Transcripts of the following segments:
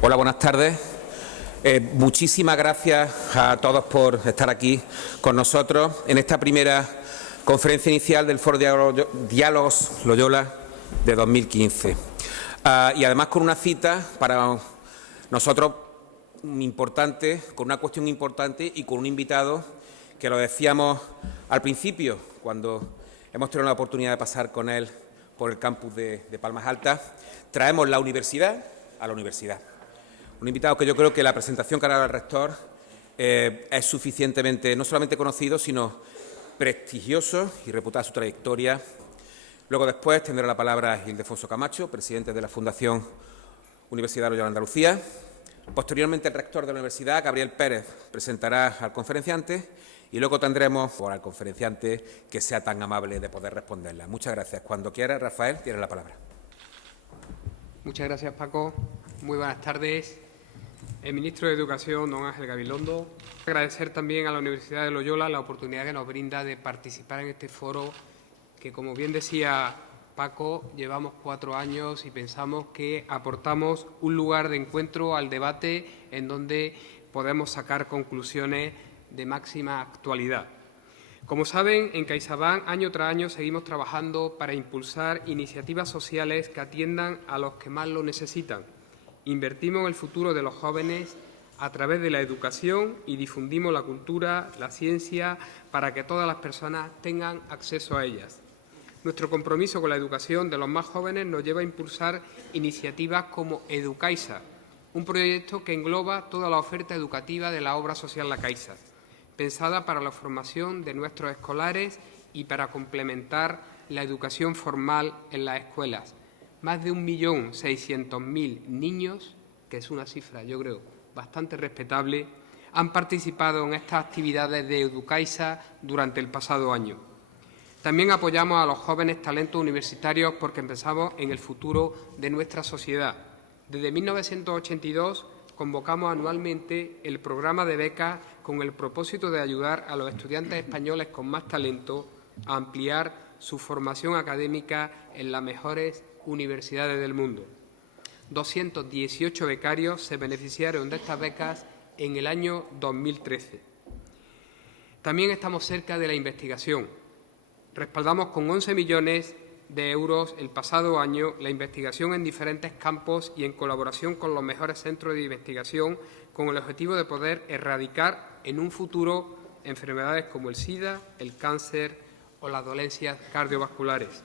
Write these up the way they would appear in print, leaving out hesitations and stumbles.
Hola, buenas tardes. Muchísimas gracias a todos por estar aquí con nosotros en esta primera conferencia inicial del Foro Diálogos Loyola de 2015. Y además con una cita para nosotros importante, con una cuestión importante y con un invitado que lo decíamos al principio, cuando hemos tenido la oportunidad de pasar con él por el campus de Palmas Altas. Traemos la universidad a la universidad. Un invitado que yo creo que la presentación que hará el rector es suficientemente, no solamente conocido, sino prestigioso y reputada su trayectoria. Luego después tendrá la palabra Ildefonso Camacho, presidente de la Fundación Universidad Loyola de Andalucía. Posteriormente el rector de la universidad, Gabriel Pérez, presentará al conferenciante y luego tendremos al conferenciante que sea tan amable de poder responderla. Muchas gracias. Cuando quiera, Rafael, tienes la palabra. Muchas gracias, Paco. Muy buenas tardes. El ministro de Educación, don Ángel Gabilondo. Agradecer también a la Universidad de Loyola la oportunidad que nos brinda de participar en este foro que, como bien decía Paco, llevamos 4 años y pensamos que aportamos un lugar de encuentro al debate en donde podemos sacar conclusiones de máxima actualidad. Como saben, en CaixaBank año tras año seguimos trabajando para impulsar iniciativas sociales que atiendan a los que más lo necesitan. Invertimos en el futuro de los jóvenes a través de la educación y difundimos la cultura, la ciencia, para que todas las personas tengan acceso a ellas. Nuestro compromiso con la educación de los más jóvenes nos lleva a impulsar iniciativas como Educaixa, un proyecto que engloba toda la oferta educativa de la obra social La Caixa, pensada para la formación de nuestros escolares y para complementar la educación formal en las escuelas. Más de 1.600.000 niños, que es una cifra, yo creo, bastante respetable, han participado en estas actividades de Educaixa durante el pasado año. También apoyamos a los jóvenes talentos universitarios porque pensamos en el futuro de nuestra sociedad. Desde 1982 convocamos anualmente el programa de becas con el propósito de ayudar a los estudiantes españoles con más talento a ampliar su formación académica en las mejores universidades del mundo. 218 becarios se beneficiaron de estas becas en el año 2013. También estamos cerca de la investigación. Respaldamos con 11 millones de euros el pasado año la investigación en diferentes campos y en colaboración con los mejores centros de investigación con el objetivo de poder erradicar en un futuro enfermedades como el SIDA, el cáncer o las dolencias cardiovasculares.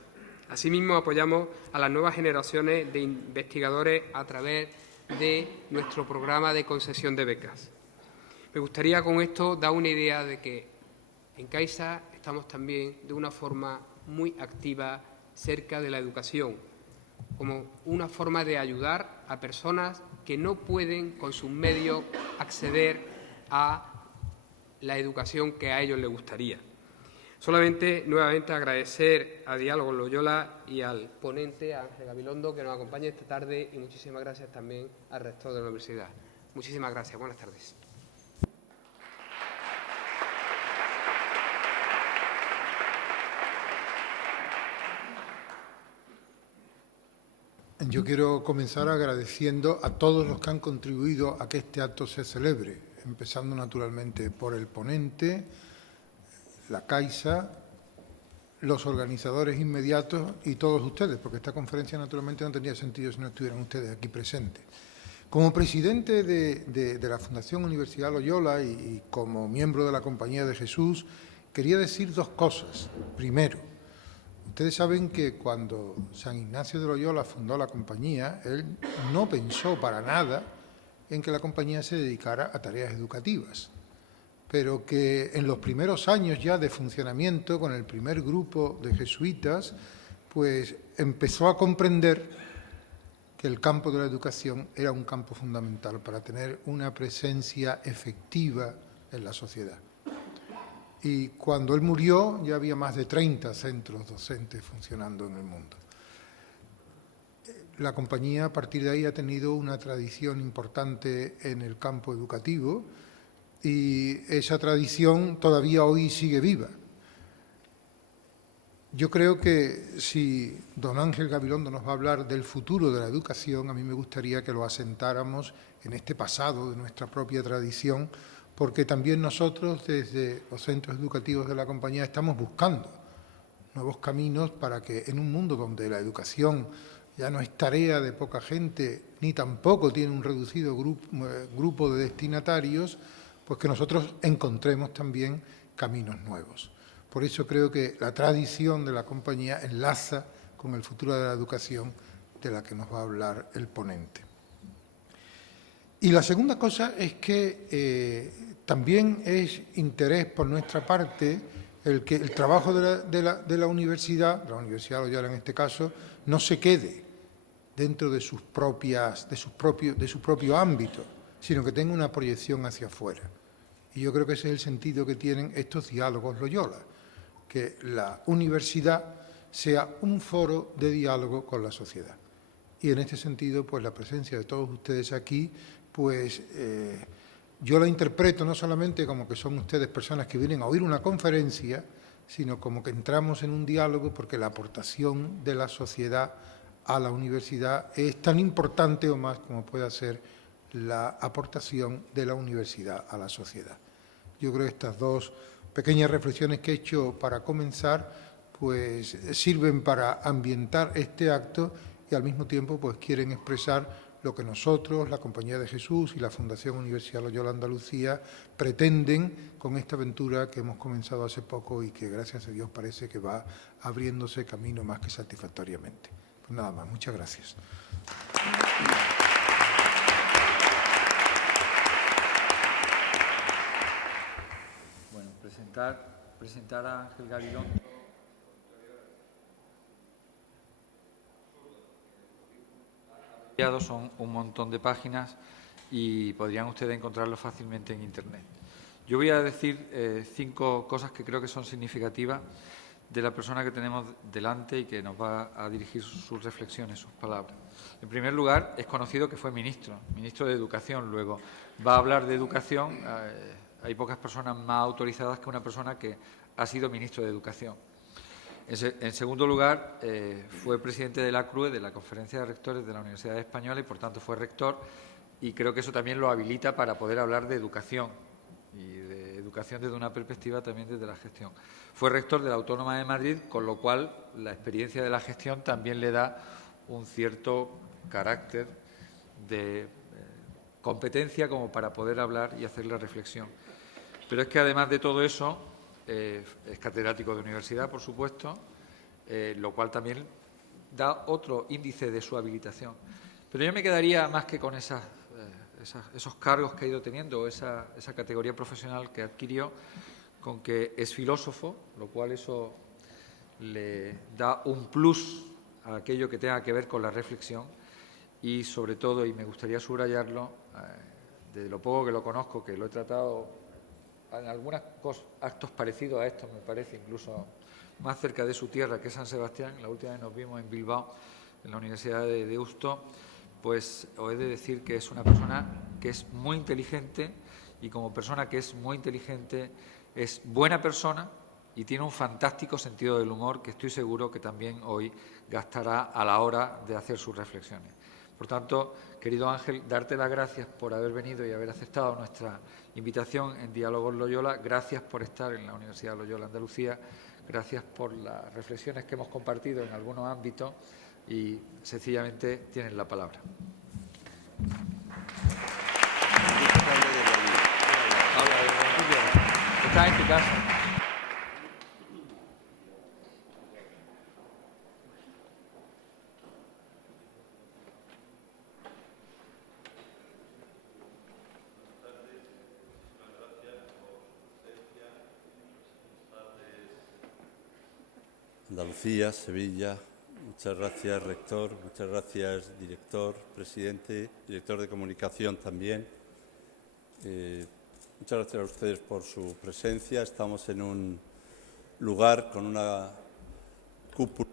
Asimismo, apoyamos a las nuevas generaciones de investigadores a través de nuestro programa de concesión de becas. Me gustaría con esto dar una idea de que en Caixa estamos también de una forma muy activa cerca de la educación, como una forma de ayudar a personas que no pueden, con sus medios, acceder a la educación que a ellos les gustaría. Solamente, nuevamente, agradecer a Diálogos Loyola y al ponente, a Ángel Gabilondo, que nos acompaña esta tarde, y muchísimas gracias también al rector de la universidad. Muchísimas gracias. Buenas tardes. Yo quiero comenzar agradeciendo a todos los que han contribuido a que este acto se celebre, empezando naturalmente por el ponente, la Caixa, los organizadores inmediatos y todos ustedes, porque esta conferencia naturalmente no tendría sentido si no estuvieran ustedes aquí presentes. Como presidente de la Fundación Universidad Loyola y como miembro de la Compañía de Jesús, quería decir 2 cosas. Primero, ustedes saben que cuando San Ignacio de Loyola fundó la compañía, él no pensó para nada en que la compañía se dedicara a tareas educativas, pero que en los primeros años ya de funcionamiento, con el primer grupo de jesuitas, pues empezó a comprender que el campo de la educación era un campo fundamental para tener una presencia efectiva en la sociedad. Y cuando él murió ya había más de 30 centros docentes funcionando en el mundo. La compañía a partir de ahí ha tenido una tradición importante en el campo educativo y esa tradición todavía hoy sigue viva. Yo creo que si don Ángel Gabilondo nos va a hablar del futuro de la educación, a mí me gustaría que lo asentáramos en este pasado de nuestra propia tradición, porque también nosotros desde los centros educativos de la compañía estamos buscando nuevos caminos para que en un mundo donde la educación ya no es tarea de poca gente, ni tampoco tiene un reducido grupo de destinatarios, pues que nosotros encontremos también caminos nuevos. Por eso creo que la tradición de la compañía enlaza con el futuro de la educación de la que nos va a hablar el ponente. Y la segunda cosa es que también es interés por nuestra parte el que el trabajo de la Universidad Loyola en este caso, no se quede dentro de su propio ámbito, sino que tenga una proyección hacia afuera. Y yo creo que ese es el sentido que tienen estos diálogos Loyola, que la universidad sea un foro de diálogo con la sociedad. Y en este sentido, pues la presencia de todos ustedes aquí, pues yo la interpreto no solamente como que son ustedes personas que vienen a oír una conferencia, sino como que entramos en un diálogo porque la aportación de la sociedad a la universidad es tan importante o más como pueda ser la aportación de la universidad a la sociedad. Yo creo que estas dos pequeñas reflexiones que he hecho para comenzar, pues sirven para ambientar este acto y al mismo tiempo pues quieren expresar lo que nosotros, la Compañía de Jesús y la Fundación Universidad Loyola Andalucía pretenden con esta aventura que hemos comenzado hace poco y que gracias a Dios parece que va abriéndose camino más que satisfactoriamente. Pues nada más, muchas gracias. Bueno, presentar a Ángel Gabilondo. Son un montón de páginas y podrían ustedes encontrarlo fácilmente en Internet. Yo voy a decir 5 cosas que creo que son significativas de la persona que tenemos delante y que nos va a dirigir sus reflexiones, sus palabras. En primer lugar, es conocido que fue ministro de Educación. Luego va a hablar de educación. Hay pocas personas más autorizadas que una persona que ha sido ministro de Educación. En segundo lugar, fue presidente de la CRUE, de la Conferencia de Rectores de la Universidad Española, y por tanto fue rector, y creo que eso también lo habilita para poder hablar de educación, y de educación desde una perspectiva también desde la gestión. Fue rector de la Autónoma de Madrid, con lo cual la experiencia de la gestión también le da un cierto carácter de competencia como para poder hablar y hacer la reflexión. Pero es que además de todo eso, es catedrático de universidad, por supuesto, lo cual también da otro índice de su habilitación. Pero yo me quedaría más que con esos cargos que ha ido teniendo, o esa categoría profesional que adquirió, con que es filósofo, lo cual eso le da un plus a aquello que tenga que ver con la reflexión y, sobre todo, y me gustaría subrayarlo, de lo poco que lo conozco, que lo he tratado en algunos actos parecidos a estos, me parece, incluso más cerca de su tierra, que es San Sebastián. La última vez nos vimos en Bilbao, en la Universidad de Deusto, pues os he de decir que es una persona que es muy inteligente y como persona que es muy inteligente es buena persona y tiene un fantástico sentido del humor que estoy seguro que también hoy gastará a la hora de hacer sus reflexiones. Por tanto, querido Ángel, darte las gracias por haber venido y haber aceptado nuestra invitación en Diálogos Loyola. Gracias por estar en la Universidad Loyola Andalucía. Gracias por las reflexiones que hemos compartido en algunos ámbitos y, sencillamente, tienes la palabra. Estás en tu casa. Andalucía, Sevilla. Muchas gracias, rector. Muchas gracias, director, presidente, director de comunicación también. Muchas gracias a ustedes por su presencia. Estamos en un lugar con una cúpula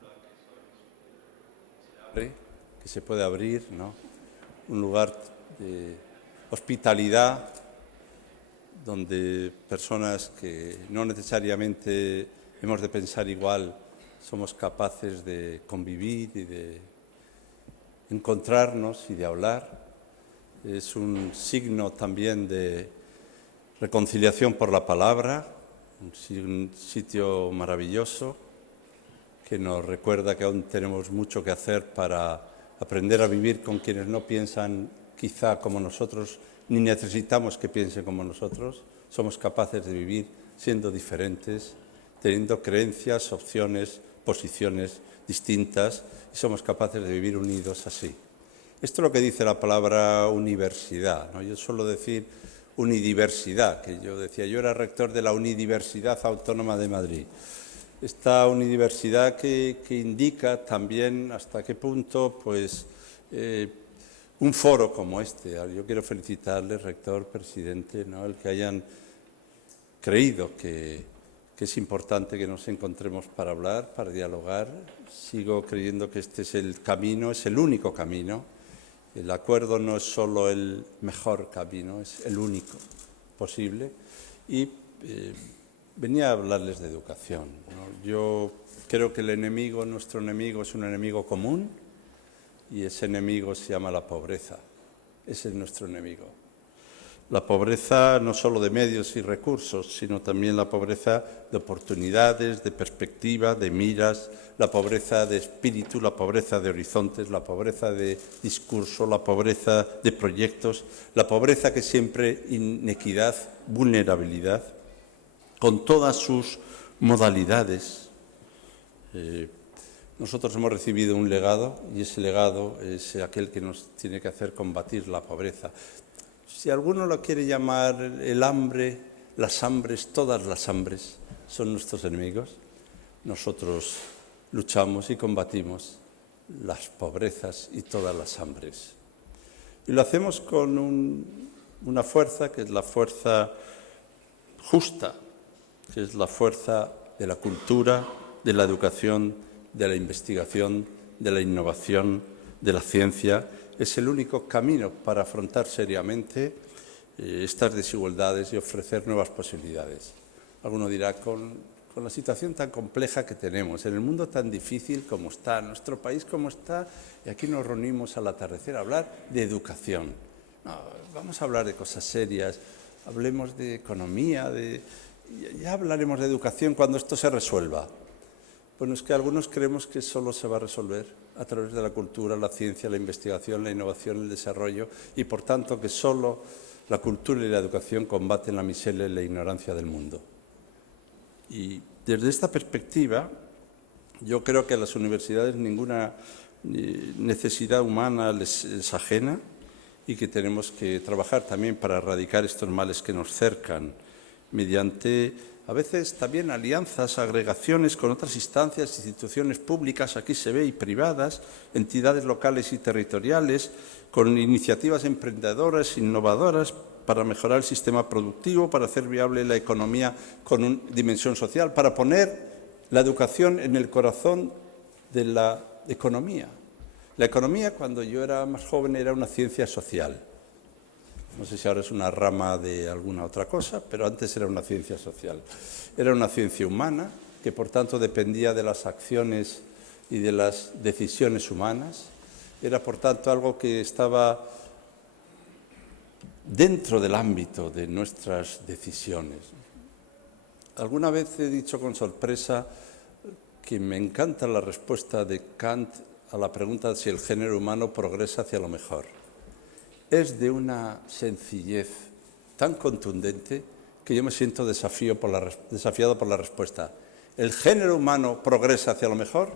que se puede abrir, ¿no? Un lugar de hospitalidad, donde personas que no necesariamente hemos de pensar igual somos capaces de convivir y de encontrarnos y de hablar. Es un signo también de reconciliación por la palabra, un sitio maravilloso que nos recuerda que aún tenemos mucho que hacer para aprender a vivir con quienes no piensan quizá como nosotros, ni necesitamos que piensen como nosotros. Somos capaces de vivir siendo diferentes, teniendo creencias, opciones, posiciones distintas, y somos capaces de vivir unidos así. Esto es lo que dice la palabra universidad, ¿no? Yo suelo decir unidiversidad, que yo era rector de la Universidad Autónoma de Madrid. Esta unidiversidad que indica también hasta qué punto, pues, un foro como este, yo quiero felicitarle, rector, presidente, ¿no?, el que hayan creído que es importante que nos encontremos para hablar, para dialogar. Sigo creyendo que este es el camino, es el único camino. El acuerdo no es solo el mejor camino, es el único posible. Y venía a hablarles de educación, ¿no? Yo creo que el enemigo, nuestro enemigo, es un enemigo común, y ese enemigo se llama la pobreza. Ese es nuestro enemigo. La pobreza no solo de medios y recursos, sino también la pobreza de oportunidades, de perspectiva, de miras, la pobreza de espíritu, la pobreza de horizontes, la pobreza de discurso, la pobreza de proyectos, la pobreza que siempre inequidad, vulnerabilidad, con todas sus modalidades. Nosotros hemos recibido un legado, y ese legado es aquel que nos tiene que hacer combatir la pobreza. Si alguno lo quiere llamar el hambre, las hambres, todas las hambres son nuestros enemigos. Nosotros luchamos y combatimos las pobrezas y todas las hambres. Y lo hacemos con una fuerza que es la fuerza justa, que es la fuerza de la cultura, de la educación, de la investigación, de la innovación, de la ciencia. Es el único camino para afrontar seriamente estas desigualdades y ofrecer nuevas posibilidades. Alguno dirá, con la situación tan compleja que tenemos, en el mundo tan difícil como está, nuestro país como está, y aquí nos reunimos al atardecer a hablar de educación. No, vamos a hablar de cosas serias, hablemos de economía, ya hablaremos de educación cuando esto se resuelva. Bueno, es que algunos creemos que solo se va a resolver a través de la cultura, la ciencia, la investigación, la innovación, el desarrollo, y por tanto que solo la cultura y la educación combaten la miseria y la ignorancia del mundo. Y desde esta perspectiva, yo creo que a las universidades ninguna necesidad humana les es ajena, y que tenemos que trabajar también para erradicar estos males que nos cercan mediante, a veces, también alianzas, agregaciones con otras instancias, instituciones públicas, aquí se ve, y privadas, entidades locales y territoriales, con iniciativas emprendedoras, innovadoras, para mejorar el sistema productivo, para hacer viable la economía con una dimensión social, para poner la educación en el corazón de la economía. La economía, cuando yo era más joven, era una ciencia social. No sé si ahora es una rama de alguna otra cosa, pero antes era una ciencia social. Era una ciencia humana, que por tanto dependía de las acciones y de las decisiones humanas. Era por tanto algo que estaba dentro del ámbito de nuestras decisiones. Alguna vez he dicho con sorpresa que me encanta la respuesta de Kant a la pregunta de si el género humano progresa hacia lo mejor. Es de una sencillez tan contundente que yo me siento desafiado por la respuesta. ¿El género humano progresa hacia lo mejor?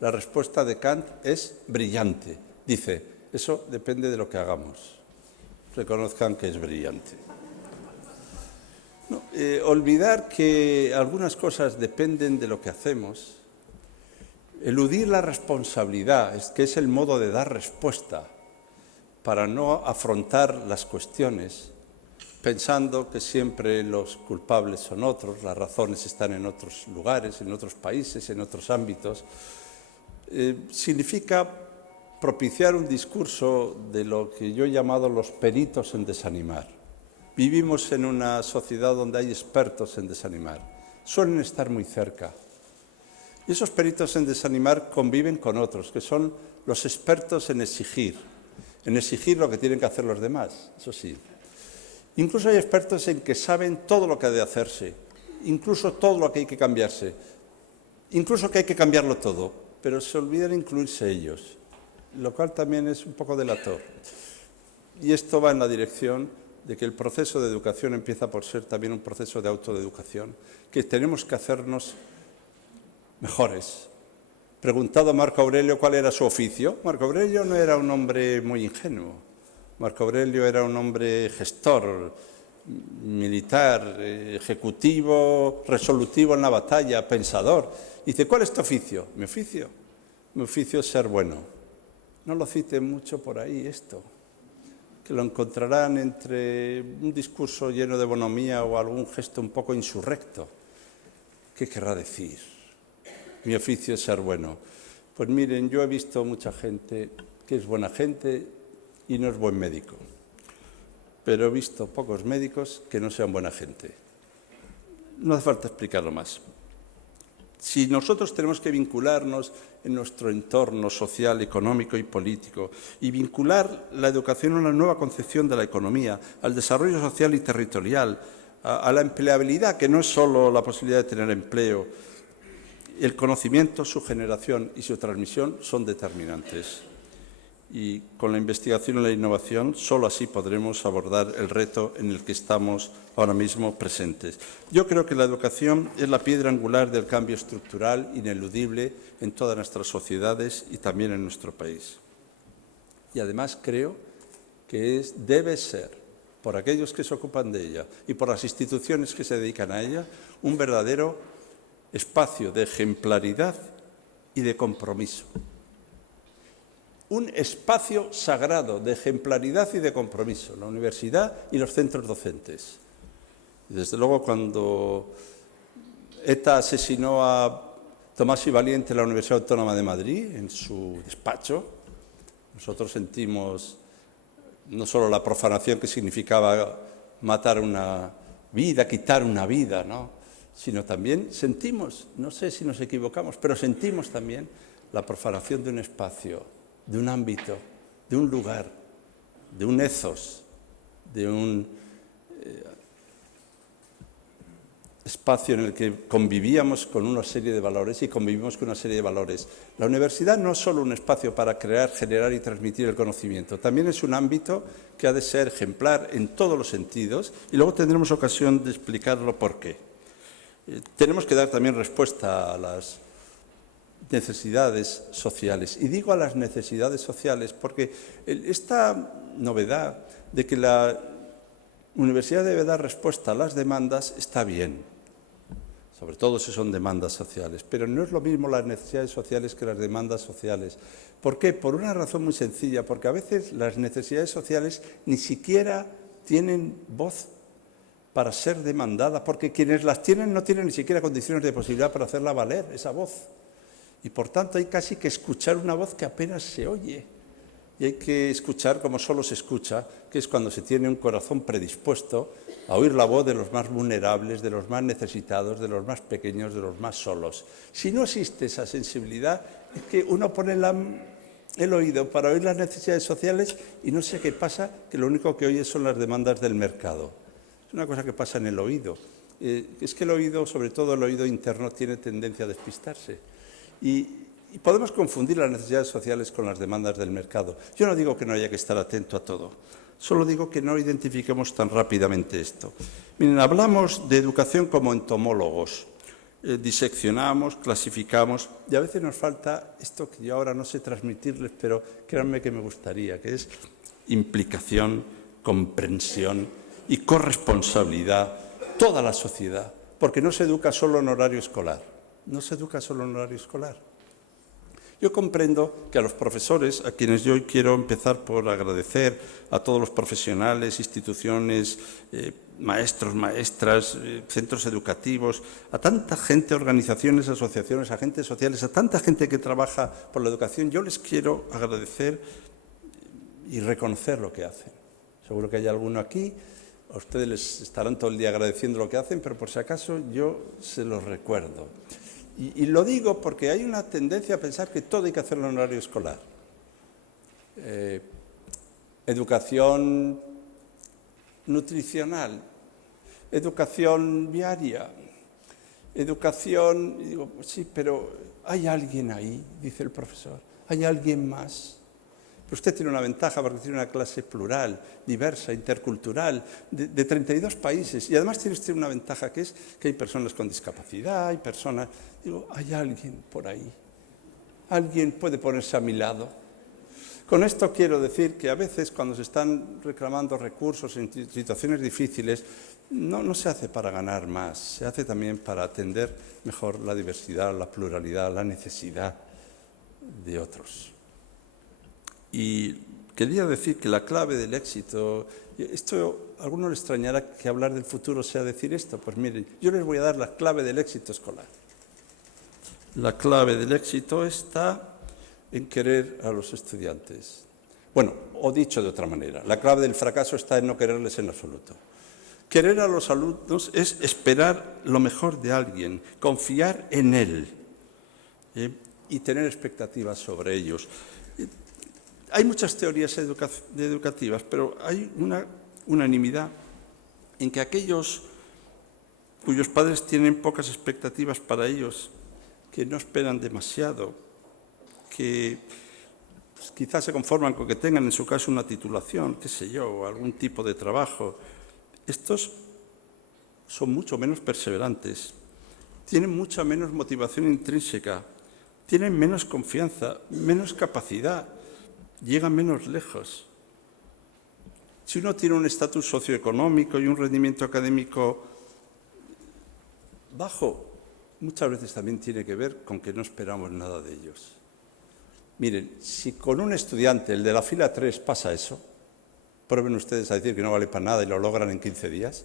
La respuesta de Kant es brillante. Dice, eso depende de lo que hagamos. Reconozcan que es brillante. No, olvidar que algunas cosas dependen de lo que hacemos, eludir la responsabilidad, que es el modo de dar respuesta, para no afrontar las cuestiones, pensando que siempre los culpables son otros, las razones están en otros lugares, en otros países, en otros ámbitos, significa propiciar un discurso de lo que yo he llamado los peritos en desanimar. Vivimos en una sociedad donde hay expertos en desanimar. Suelen estar muy cerca. Y esos peritos en desanimar conviven con otros, que son los expertos en exigir lo que tienen que hacer los demás, eso sí. Incluso hay expertos en que saben todo lo que ha de hacerse, incluso todo lo que hay que cambiarse, incluso que hay que cambiarlo todo, pero se olvidan incluirse ellos, lo cual también es un poco delator. Y esto va en la dirección de que el proceso de educación empieza por ser también un proceso de autoeducación, que tenemos que hacernos mejores. Preguntado a Marco Aurelio cuál era su oficio, Marco Aurelio no era un hombre muy ingenuo. Marco Aurelio era un hombre gestor, militar, ejecutivo, resolutivo en la batalla, pensador. Dice, ¿cuál es tu oficio? Mi oficio es ser bueno. No lo citen mucho por ahí esto, que lo encontrarán entre un discurso lleno de bonomía o algún gesto un poco insurrecto. ¿Qué querrá decir? Mi oficio es ser bueno. Pues miren, yo he visto mucha gente que es buena gente y no es buen médico. Pero he visto pocos médicos que no sean buena gente. No hace falta explicarlo más. Si nosotros tenemos que vincularnos en nuestro entorno social, económico y político y vincular la educación a una nueva concepción de la economía, al desarrollo social y territorial, a la empleabilidad, que no es solo la posibilidad de tener empleo, el conocimiento, su generación y su transmisión son determinantes. Y con la investigación y la innovación, solo así podremos abordar el reto en el que estamos ahora mismo presentes. Yo creo que la educación es la piedra angular del cambio estructural ineludible en todas nuestras sociedades y también en nuestro país. Y además creo que debe ser, por aquellos que se ocupan de ella y por las instituciones que se dedican a ella, un verdadero espacio de ejemplaridad y de compromiso. Un espacio sagrado de ejemplaridad y de compromiso, la universidad y los centros docentes. Y desde luego, cuando ETA asesinó a Tomás y Valiente en la Universidad Autónoma de Madrid, en su despacho, nosotros sentimos no solo la profanación que significaba matar una vida, quitar una vida, ¿no?, sino también sentimos, no sé si nos equivocamos, pero sentimos también la profanación de un espacio, de un ámbito, de un lugar, de un ethos, de un espacio en el que convivíamos con una serie de valores y convivimos con una serie de valores. La universidad no es solo un espacio para crear, generar y transmitir el conocimiento, también es un ámbito que ha de ser ejemplar en todos los sentidos y luego tendremos ocasión de explicarlo por qué. Tenemos que dar también respuesta a las necesidades sociales. Y digo a las necesidades sociales porque esta novedad de que la universidad debe dar respuesta a las demandas está bien, sobre todo si son demandas sociales, pero no es lo mismo las necesidades sociales que las demandas sociales. ¿Por qué? Por una razón muy sencilla, porque a veces las necesidades sociales ni siquiera tienen voz para ser demandada, porque quienes las tienen no tienen ni siquiera condiciones de posibilidad para hacerla valer, esa voz. Y por tanto hay casi que escuchar una voz que apenas se oye. Y hay que escuchar como solo se escucha, que es cuando se tiene un corazón predispuesto a oír la voz de los más vulnerables, de los más necesitados, de los más pequeños, de los más solos. Si no existe esa sensibilidad, es que uno pone el oído para oír las necesidades sociales y no sé qué pasa, que lo único que oye son las demandas del mercado. Una cosa que pasa en el oído. Es que el oído, sobre todo el oído interno, tiene tendencia a despistarse. Y podemos confundir las necesidades sociales con las demandas del mercado. Yo no digo que no haya que estar atento a todo, solo digo que no identifiquemos tan rápidamente esto. Miren, hablamos de educación como entomólogos. Diseccionamos, clasificamos, y a veces nos falta esto que yo ahora no sé transmitirles, pero créanme que me gustaría, que es implicación, comprensión y corresponsabilidad, toda la sociedad, porque no se educa solo en horario escolar, no se educa solo en horario escolar. Yo comprendo que a los profesores, a quienes yo quiero empezar por agradecer, a todos los profesionales, instituciones, maestros, maestras, centros educativos, a tanta gente, organizaciones, asociaciones, agentes sociales, a tanta gente que trabaja por la educación, yo les quiero agradecer y reconocer lo que hacen. Seguro que hay alguno aquí A ustedes les estarán todo el día agradeciendo lo que hacen, pero por si acaso yo se los recuerdo. Y lo digo porque hay una tendencia a pensar que todo hay que hacerlo en horario escolar. Educación nutricional, educación viaria, educación... Y digo, sí, pero ¿hay alguien ahí?, dice el profesor. ¿Hay alguien más? Pero usted tiene una ventaja porque tiene una clase plural, diversa, intercultural, de 32 países. Y además tiene usted una ventaja, que es que hay personas con discapacidad, hay personas... Digo, ¿hay alguien por ahí? ¿Alguien puede ponerse a mi lado? Con esto quiero decir que a veces cuando se están reclamando recursos en situaciones difíciles, no se hace para ganar más, se hace también para atender mejor la diversidad, la pluralidad, la necesidad de otros. Y quería decir que la clave del éxito, esto a algunos les extrañará que hablar del futuro sea decir esto, pues miren, yo les voy a dar la clave del éxito escolar. La clave del éxito está en querer a los estudiantes. Bueno, o dicho de otra manera, la clave del fracaso está en no quererles en absoluto. Querer a los alumnos es esperar lo mejor de alguien, confiar en él y tener expectativas sobre ellos. Hay muchas teorías educativas, pero hay una unanimidad en que aquellos cuyos padres tienen pocas expectativas para ellos, que no esperan demasiado, que pues, quizás se conforman con que tengan en su caso una titulación, qué sé yo, o algún tipo de trabajo, estos son mucho menos perseverantes, tienen mucha menos motivación intrínseca, tienen menos confianza, menos capacidad, llegan menos lejos. Si uno tiene un estatus socioeconómico y un rendimiento académico bajo, muchas veces también tiene que ver con que no esperamos nada de ellos. Miren, si con un estudiante, el de la fila 3, pasa eso, prueben ustedes a decir que no vale para nada y lo logran en 15 días.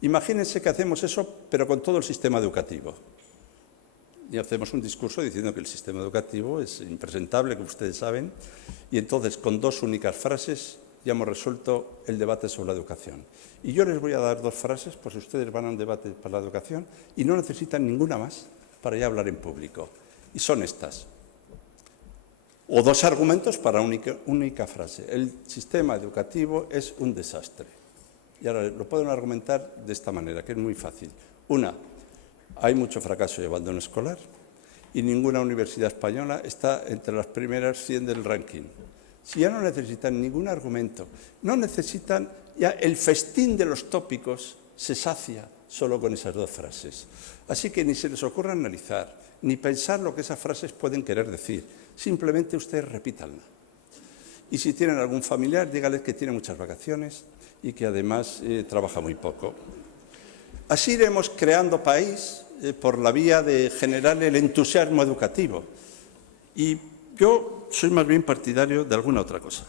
Imagínense que hacemos eso, pero con todo el sistema educativo. Y hacemos un discurso diciendo que el sistema educativo es impresentable, como ustedes saben, y entonces con 2 únicas frases ya hemos resuelto el debate sobre la educación. Y yo les voy a dar 2 frases, pues ustedes van a un debate para la educación y no necesitan ninguna más para ya hablar en público. Y son estas. O 2 argumentos para una única frase. El sistema educativo es un desastre. Y ahora lo pueden argumentar de esta manera, que es muy fácil. Una, hay mucho fracaso y abandono escolar y ninguna universidad española está entre las primeras 100 del ranking. Si ya no necesitan ningún argumento, no necesitan, ya el festín de los tópicos se sacia solo con esas 2 frases. Así que ni se les ocurra analizar, ni pensar lo que esas frases pueden querer decir. Simplemente ustedes repítanla. Y si tienen algún familiar, díganles que tiene muchas vacaciones y que además trabaja muy poco. Así iremos creando país por la vía de generar el entusiasmo educativo. Y yo soy más bien partidario de alguna otra cosa.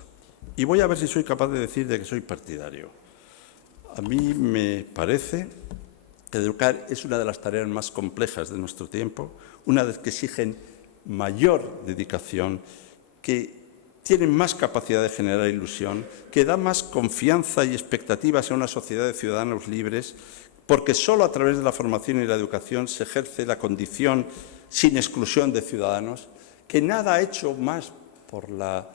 Y voy a ver si soy capaz de decir de que soy partidario. A mí me parece que educar es una de las tareas más complejas de nuestro tiempo, una de las que exigen mayor dedicación, que tienen más capacidad de generar ilusión, que da más confianza y expectativas a una sociedad de ciudadanos libres, porque solo a través de la formación y la educación se ejerce la condición sin exclusión de ciudadanos, que nada ha hecho más por la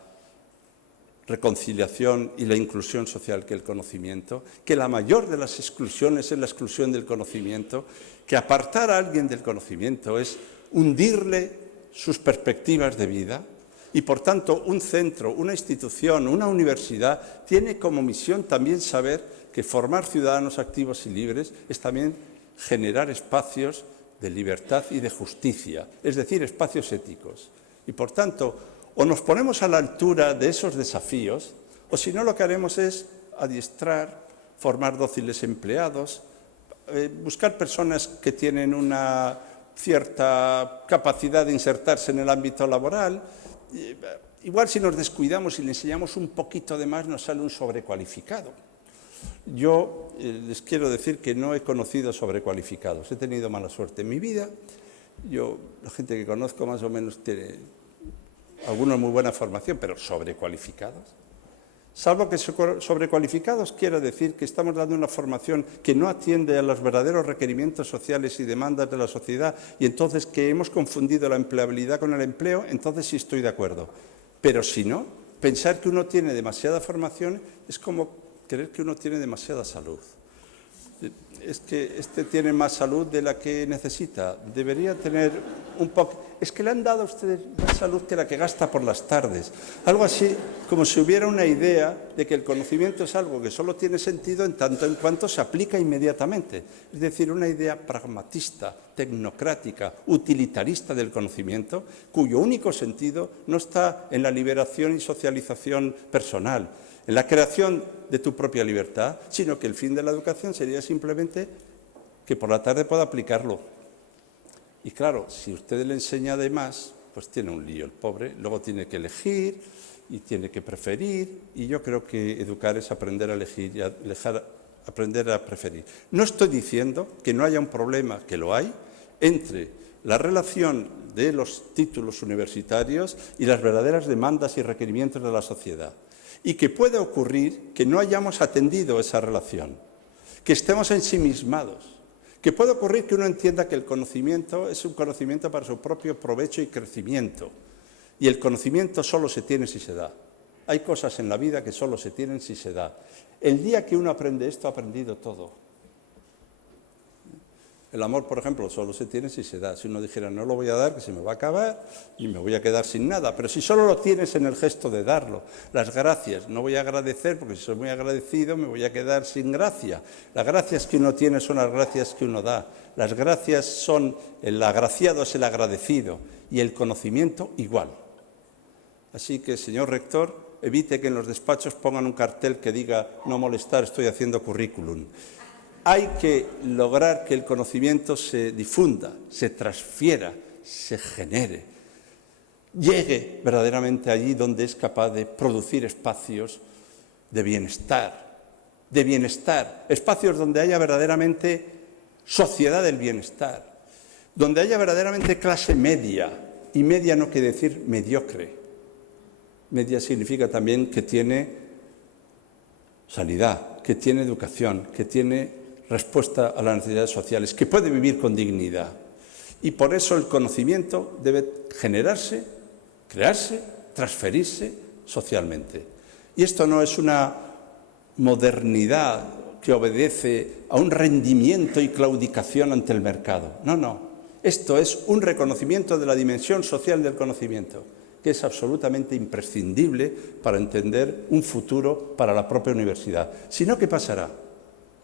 reconciliación y la inclusión social que el conocimiento, que la mayor de las exclusiones es la exclusión del conocimiento, que apartar a alguien del conocimiento es hundirle sus perspectivas de vida y, por tanto, un centro, una institución, una universidad tiene como misión también saber que formar ciudadanos activos y libres es también generar espacios de libertad y de justicia, es decir, espacios éticos. Y, por tanto, o nos ponemos a la altura de esos desafíos, o si no, lo que haremos es adiestrar, formar dóciles empleados, buscar personas que tienen una cierta capacidad de insertarse en el ámbito laboral. Igual si nos descuidamos y le enseñamos un poquito de más, nos sale un sobrecualificado. Yo les quiero decir que no he conocido sobrecualificados, he tenido mala suerte en mi vida. La gente que conozco más o menos tiene algunos muy buena formación, pero sobrecualificados. Salvo que sobrecualificados quiera decir que estamos dando una formación que no atiende a los verdaderos requerimientos sociales y demandas de la sociedad y entonces que hemos confundido la empleabilidad con el empleo, entonces sí estoy de acuerdo. Pero si no, pensar que uno tiene demasiada formación es como creer que uno tiene demasiada salud. Es que este tiene más salud de la que necesita. Debería tener un poco... Es que le han dado a ustedes más salud que la que gasta por las tardes. Algo así como si hubiera una idea de que el conocimiento es algo que solo tiene sentido en tanto en cuanto se aplica inmediatamente. Es decir, una idea pragmatista, tecnocrática, utilitarista del conocimiento, cuyo único sentido no está en la liberación y socialización personal, en la creación de tu propia libertad, sino que el fin de la educación sería simplemente que por la tarde pueda aplicarlo. Y claro, si usted le enseña además, pues tiene un lío el pobre, luego tiene que elegir y tiene que preferir, y yo creo que educar es aprender a elegir y aprender a preferir. No estoy diciendo que no haya un problema, que lo hay, entre la relación de los títulos universitarios y las verdaderas demandas y requerimientos de la sociedad. Y que puede ocurrir que no hayamos atendido esa relación, que estemos ensimismados, que puede ocurrir que uno entienda que el conocimiento es un conocimiento para su propio provecho y crecimiento, y el conocimiento solo se tiene si se da. Hay cosas en la vida que solo se tienen si se da. El día que uno aprende esto, ha aprendido todo. El amor, por ejemplo, solo se tiene si se da. Si uno dijera, no lo voy a dar, que se me va a acabar y me voy a quedar sin nada. Pero si solo lo tienes en el gesto de darlo. Las gracias, no voy a agradecer porque si soy muy agradecido me voy a quedar sin gracia. Las gracias que uno tiene son las gracias que uno da. Las gracias son, el agraciado es el agradecido y el conocimiento igual. Así que, señor rector, evite que en los despachos pongan un cartel que diga, no molestar, estoy haciendo currículum. Hay que lograr que el conocimiento se difunda, se transfiera, se genere, llegue verdaderamente allí donde es capaz de producir espacios de bienestar, espacios donde haya verdaderamente sociedad del bienestar, donde haya verdaderamente clase media, y media no quiere decir mediocre. Media significa también que tiene sanidad, que tiene educación, que tiene respuesta a las necesidades sociales, que puede vivir con dignidad. Y por eso el conocimiento debe generarse, crearse, transferirse socialmente. Y esto no es una modernidad que obedece a un rendimiento y claudicación ante el mercado. No, no. Esto es un reconocimiento de la dimensión social del conocimiento, que es absolutamente imprescindible para entender un futuro para la propia universidad. Si no, ¿qué pasará?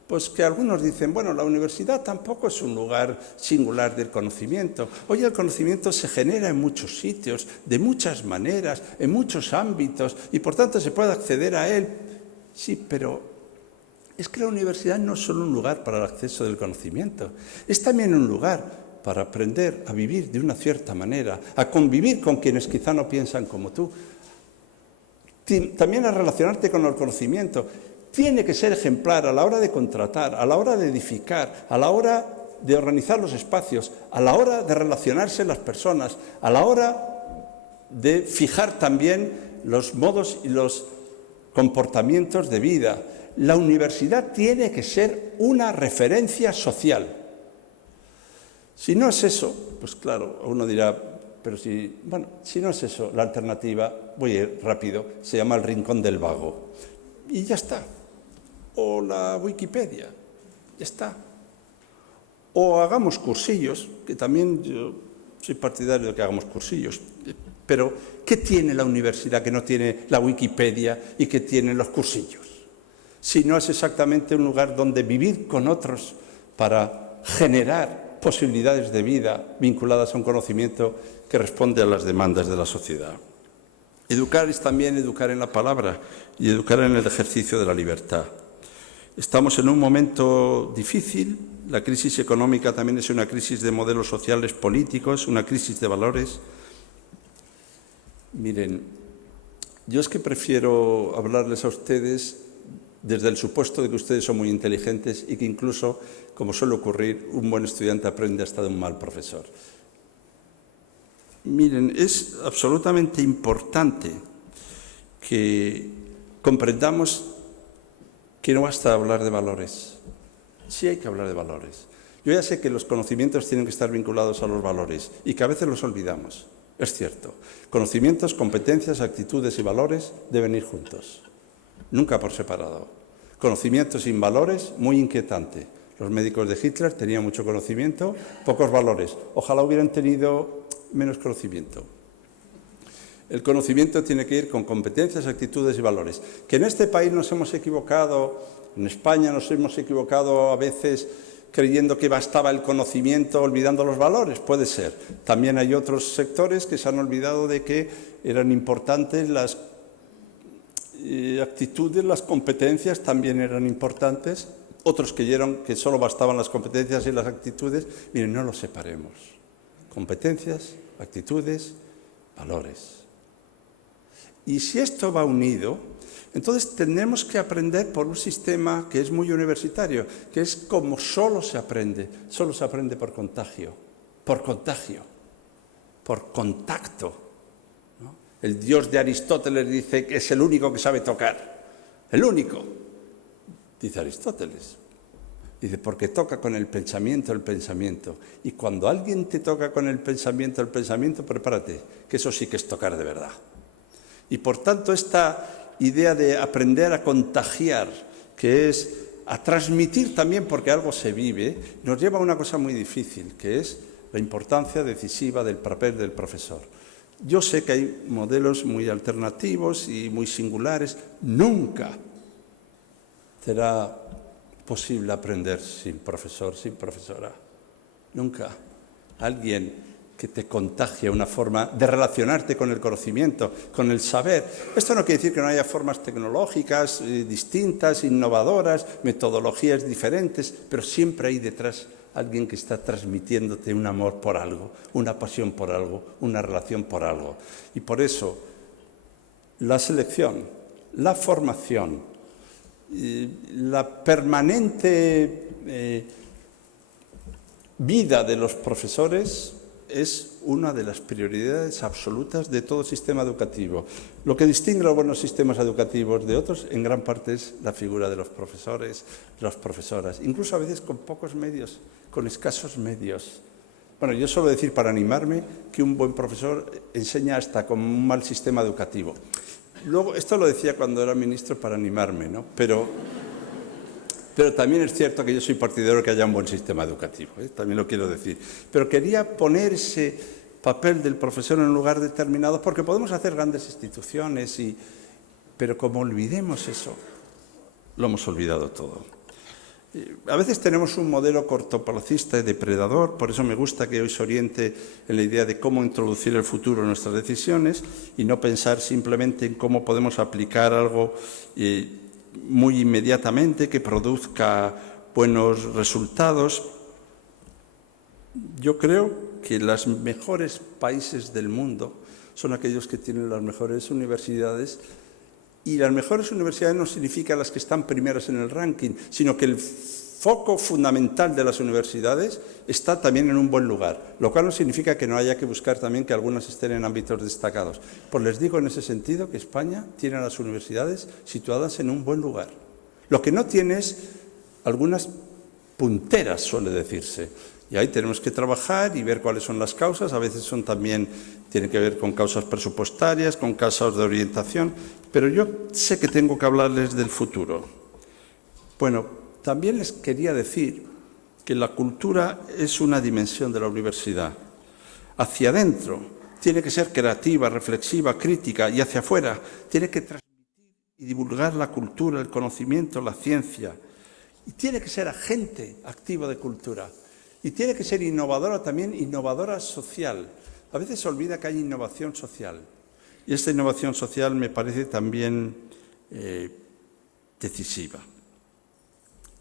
Pues que algunos dicen, bueno, la universidad tampoco es un lugar singular del conocimiento. Oye, el conocimiento se genera en muchos sitios, de muchas maneras, en muchos ámbitos, y por tanto se puede acceder a él. Sí, pero es que la universidad no es solo un lugar para el acceso del conocimiento, es también un lugar para aprender a vivir de una cierta manera, a convivir con quienes quizá no piensan como tú, también a relacionarte con el conocimiento. Tiene que ser ejemplar a la hora de contratar, a la hora de edificar, a la hora de organizar los espacios, a la hora de relacionarse las personas, a la hora de fijar también los modos y los comportamientos de vida. La universidad tiene que ser una referencia social. Si no es eso, pues claro, uno dirá, pero si no es eso, la alternativa, voy a ir rápido, se llama el rincón del vago. Y ya está. O la Wikipedia, ya está. O hagamos cursillos, que también yo soy partidario de que hagamos cursillos. Pero, ¿qué tiene la universidad que no tiene la Wikipedia y que tienen los cursillos? Si no es exactamente un lugar donde vivir con otros para generar posibilidades de vida vinculadas a un conocimiento que responde a las demandas de la sociedad. Educar es también educar en la palabra y educar en el ejercicio de la libertad. Estamos en un momento difícil, la crisis económica también es una crisis de modelos sociales políticos, una crisis de valores. Miren, yo es que prefiero hablarles a ustedes desde el supuesto de que ustedes son muy inteligentes y que incluso, como suele ocurrir, un buen estudiante aprende hasta de un mal profesor. Miren, es absolutamente importante que comprendamos que no basta hablar de valores. Sí hay que hablar de valores. Yo ya sé que los conocimientos tienen que estar vinculados a los valores y que a veces los olvidamos. Es cierto. Conocimientos, competencias, actitudes y valores deben ir juntos, nunca por separado. Conocimientos sin valores, muy inquietante. Los médicos de Hitler tenían mucho conocimiento, pocos valores. Ojalá hubieran tenido menos conocimiento. El conocimiento tiene que ir con competencias, actitudes y valores. Que en este país nos hemos equivocado, en España nos hemos equivocado a veces creyendo que bastaba el conocimiento olvidando los valores, puede ser. También hay otros sectores que se han olvidado de que eran importantes las actitudes, las competencias también eran importantes. Otros creyeron que solo bastaban las competencias y las actitudes. Miren, no los separemos. Competencias, actitudes, valores. Y si esto va unido, entonces tenemos que aprender por un sistema que es muy universitario, que es como solo se aprende por contagio, por contacto, ¿no? El Dios de Aristóteles dice que es el único que sabe tocar, el único, dice Aristóteles. Dice, porque toca con el pensamiento. Y cuando alguien te toca con el pensamiento, prepárate, que eso sí que es tocar de verdad. Y por tanto, esta idea de aprender a contagiar, que es a transmitir también porque algo se vive, nos lleva a una cosa muy difícil, que es la importancia decisiva del papel del profesor. Yo sé que hay modelos muy alternativos y muy singulares. Nunca será posible aprender sin profesor, sin profesora. Nunca. Alguien que te contagia una forma de relacionarte con el conocimiento, con el saber. Esto no quiere decir que no haya formas tecnológicas distintas, innovadoras, metodologías diferentes, pero siempre hay detrás alguien que está transmitiéndote un amor por algo, una pasión por algo, una relación por algo. Y por eso la selección, la formación, la permanente vida de los profesores es una de las prioridades absolutas de todo sistema educativo. Lo que distingue los buenos sistemas educativos de otros, en gran parte, es la figura de los profesores, de las profesoras, incluso a veces con pocos medios, con escasos medios. Bueno, yo suelo decir, para animarme, que un buen profesor enseña hasta con un mal sistema educativo. Luego, esto lo decía cuando era ministro para animarme, ¿no? Pero también es cierto que yo soy partidario de que haya un buen sistema educativo, ¿eh? También lo quiero decir. Pero quería poner ese papel del profesor en un lugar determinado, porque podemos hacer grandes instituciones, pero como olvidemos eso, lo hemos olvidado todo. A veces tenemos un modelo cortoplacista y depredador, por eso me gusta que hoy se oriente en la idea de cómo introducir el futuro en nuestras decisiones y no pensar simplemente en cómo podemos aplicar algo muy inmediatamente que produzca buenos resultados. Yo creo que los mejores países del mundo son aquellos que tienen las mejores universidades. Y las mejores universidades no significan las que están primeras en el ranking, sino que el foco fundamental de las universidades está también en un buen lugar, lo cual no significa que no haya que buscar también que algunas estén en ámbitos destacados. Pues les digo en ese sentido que España tiene a las universidades situadas en un buen lugar. Lo que no tiene es algunas punteras, suele decirse. Y ahí tenemos que trabajar y ver cuáles son las causas. A veces tienen que ver con causas presupuestarias, con causas de orientación. Pero yo sé que tengo que hablarles del futuro. Bueno, también les quería decir que la cultura es una dimensión de la universidad. Hacia adentro tiene que ser creativa, reflexiva, crítica, y hacia afuera tiene que transmitir y divulgar la cultura, el conocimiento, la ciencia. Y tiene que ser agente activo de cultura. Y tiene que ser innovadora también, innovadora social. A veces se olvida que hay innovación social. Y esta innovación social me parece también decisiva.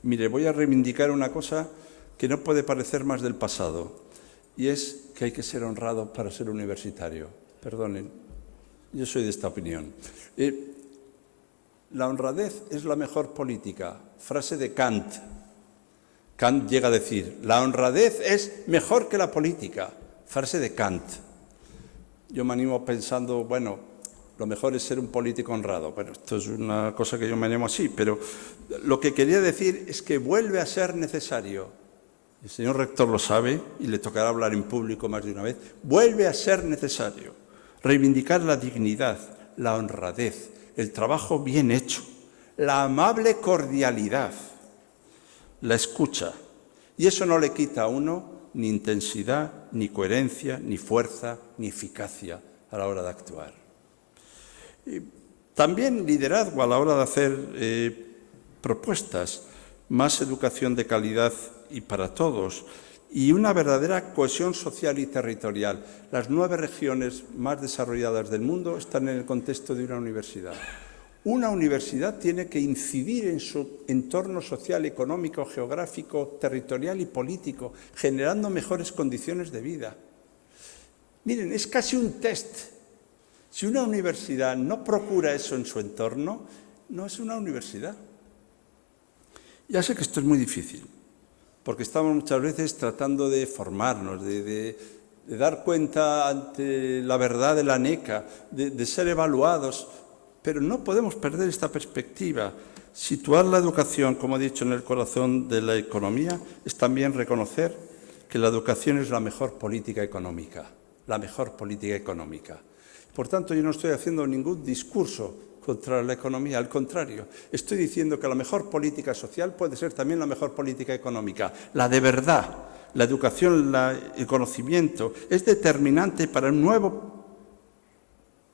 Mire, voy a reivindicar una cosa que no puede parecer más del pasado, y es que hay que ser honrado para ser universitario. Perdonen, yo soy de esta opinión. La honradez es la mejor política. Frase de Kant. Kant llega a decir, la honradez es mejor que la política. Frase de Kant. Yo me animo pensando, bueno, lo mejor es ser un político honrado. Bueno, esto es una cosa que yo me llamo así, pero lo que quería decir es que vuelve a ser necesario, el señor rector lo sabe y le tocará hablar en público más de una vez, vuelve a ser necesario reivindicar la dignidad, la honradez, el trabajo bien hecho, la amable cordialidad, la escucha. Y eso no le quita a uno ni intensidad, ni coherencia, ni fuerza, ni eficacia a la hora de actuar. También liderazgo a la hora de hacer propuestas, más educación de calidad y para todos, y una verdadera cohesión social y territorial. Las 9 regiones más desarrolladas del mundo están en el contexto de una universidad. Una universidad tiene que incidir en su entorno social, económico, geográfico, territorial y político, generando mejores condiciones de vida. Miren, es casi un test. Si una universidad no procura eso en su entorno, no es una universidad. Ya sé que esto es muy difícil, porque estamos muchas veces tratando de formarnos, de dar cuenta ante la verdad de la NECA, de ser evaluados, pero no podemos perder esta perspectiva. Situar la educación, como he dicho, en el corazón de la economía es también reconocer que la educación es la mejor política económica, la mejor política económica. Por tanto, yo no estoy haciendo ningún discurso contra la economía, al contrario, estoy diciendo que la mejor política social puede ser también la mejor política económica, la de verdad. La educación, el conocimiento es determinante para un nuevo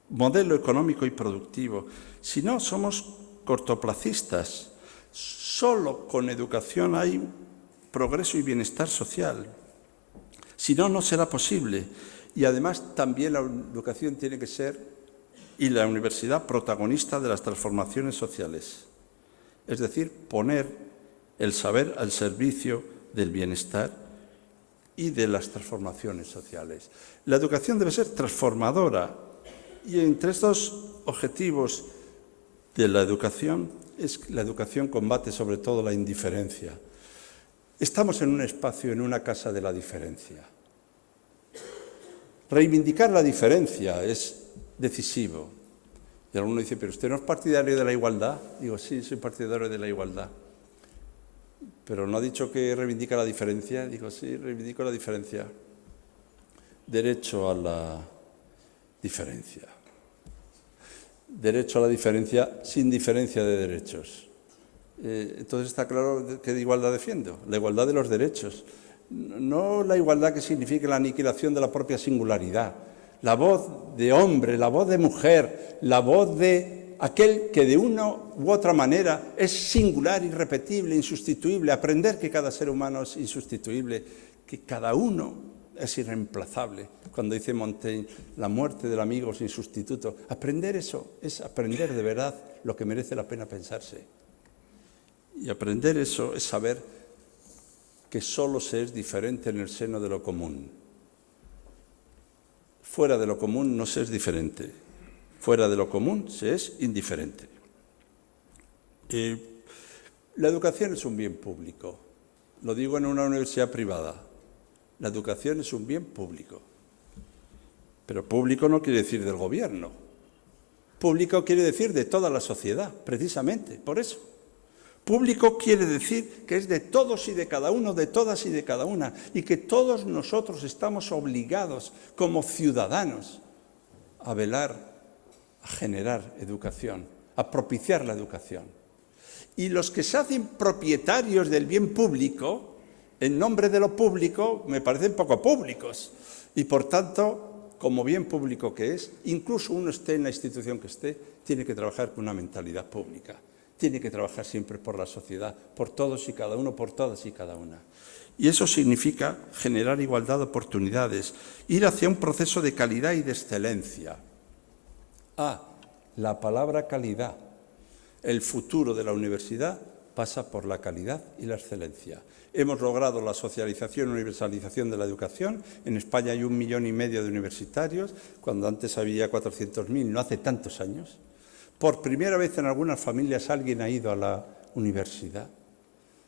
modelo económico y productivo. Si no, somos cortoplacistas. Solo con educación hay progreso y bienestar social. Si no, no será posible. Y además también la educación tiene que ser, y la universidad, protagonista de las transformaciones sociales. Es decir, poner el saber al servicio del bienestar y de las transformaciones sociales. La educación debe ser transformadora. Y entre estos objetivos de la educación, la educación combate sobre todo la indiferencia. Estamos en un espacio, en una casa de la diferencia. Reivindicar la diferencia es decisivo. Y alguno dice, ¿pero usted no es partidario de la igualdad? Digo, sí, soy partidario de la igualdad. ¿Pero no ha dicho que reivindica la diferencia? Digo, sí, reivindico la diferencia. Derecho a la diferencia. Derecho a la diferencia sin diferencia de derechos. Entonces está claro que de igualdad defiendo, la igualdad de los derechos. No la igualdad que signifique la aniquilación de la propia singularidad. La voz de hombre, la voz de mujer, la voz de aquel que de una u otra manera es singular, irrepetible, insustituible. Aprender que cada ser humano es insustituible, que cada uno es irreemplazable. Cuando dice Montaigne, la muerte del amigo sin sustituto. Aprender eso es aprender de verdad lo que merece la pena pensarse. Y aprender eso es saber que solo se es diferente en el seno de lo común. Fuera de lo común no se es diferente. Fuera de lo común se es indiferente. La educación es un bien público. Lo digo en una universidad privada. La educación es un bien público. Pero público no quiere decir del gobierno. Público quiere decir de toda la sociedad, precisamente, por eso. Público quiere decir que es de todos y de cada uno, de todas y de cada una, y que todos nosotros estamos obligados como ciudadanos a velar, a generar educación, a propiciar la educación. Y los que se hacen propietarios del bien público, en nombre de lo público, me parecen poco públicos. Y por tanto, como bien público que es, incluso uno esté en la institución que esté, tiene que trabajar con una mentalidad pública. Tiene que trabajar siempre por la sociedad, por todos y cada uno, por todas y cada una. Y eso significa generar igualdad de oportunidades, ir hacia un proceso de calidad y de excelencia. La palabra calidad. El futuro de la universidad pasa por la calidad y la excelencia. Hemos logrado la socialización y universalización de la educación. En España hay 1,5 millones de universitarios, cuando antes había 400.000, no hace tantos años. Por primera vez en algunas familias alguien ha ido a la universidad.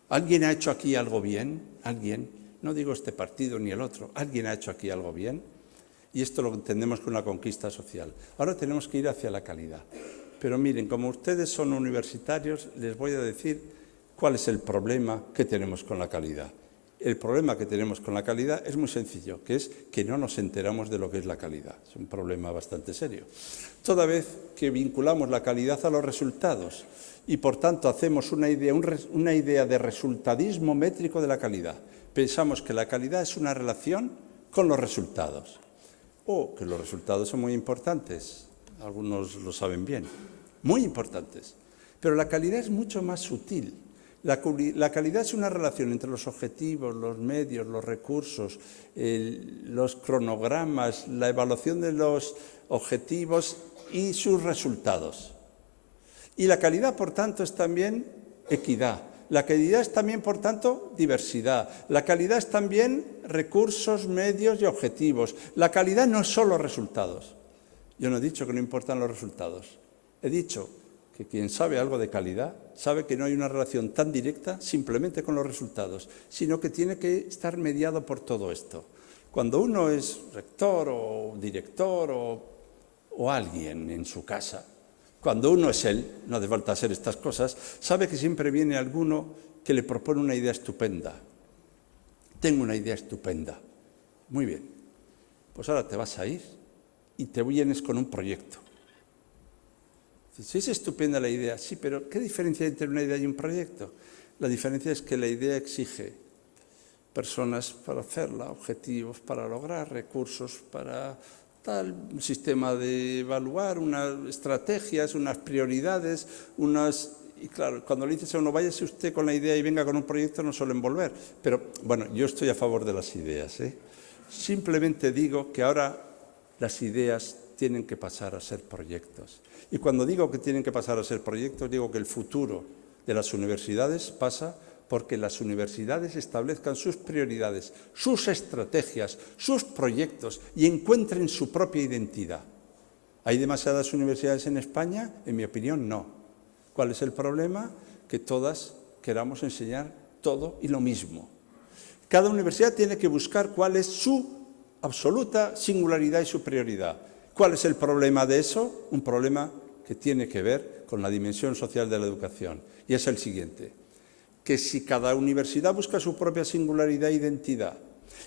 ¿Alguien ha hecho aquí algo bien? ¿Alguien? No digo este partido ni el otro. ¿Alguien ha hecho aquí algo bien? Y esto lo entendemos como una conquista social. Ahora tenemos que ir hacia la calidad. Pero miren, como ustedes son universitarios, les voy a decir cuál es el problema que tenemos con la calidad. El problema que tenemos con la calidad es muy sencillo, que es que no nos enteramos de lo que es la calidad. Es un problema bastante serio. Toda vez que vinculamos la calidad a los resultados y, por tanto, hacemos una idea de resultadismo métrico de la calidad, pensamos que la calidad es una relación con los resultados, o que los resultados son muy importantes, algunos lo saben bien, muy importantes, pero la calidad es mucho más sutil. La calidad es una relación entre los objetivos, los medios, los recursos, los cronogramas, la evaluación de los objetivos y sus resultados. Y la calidad, por tanto, es también equidad. La calidad es también, por tanto, diversidad. La calidad es también recursos, medios y objetivos. La calidad no es solo resultados. Yo no he dicho que no importan los resultados. He dicho que quien sabe algo de calidad sabe que no hay una relación tan directa simplemente con los resultados, sino que tiene que estar mediado por todo esto. Cuando uno es rector o director o alguien en su casa, cuando uno es él, no hace falta hacer estas cosas, sabe que siempre viene alguno que le propone una idea estupenda. Tengo una idea estupenda. Muy bien, pues ahora te vas a ir y te vienes con un proyecto. Si es estupenda la idea, sí, pero ¿qué diferencia hay entre una idea y un proyecto? La diferencia es que la idea exige personas para hacerla, objetivos para lograr, recursos para tal, un sistema de evaluar, unas estrategias, unas prioridades, Y claro, cuando le dices a uno, váyase usted con la idea y venga con un proyecto, no suelen volver. Pero, bueno, yo estoy a favor de las ideas, ¿eh? Simplemente digo que ahora las ideas tienen que pasar a ser proyectos. Y cuando digo que tienen que pasar a ser proyectos, digo que el futuro de las universidades pasa porque las universidades establezcan sus prioridades, sus estrategias, sus proyectos y encuentren su propia identidad. ¿Hay demasiadas universidades en España? En mi opinión, no. ¿Cuál es el problema? Que todas queramos enseñar todo y lo mismo. Cada universidad tiene que buscar cuál es su absoluta singularidad y su prioridad. ¿Cuál es el problema de eso? Un problema que tiene que ver con la dimensión social de la educación. Y es el siguiente, que si cada universidad busca su propia singularidad e identidad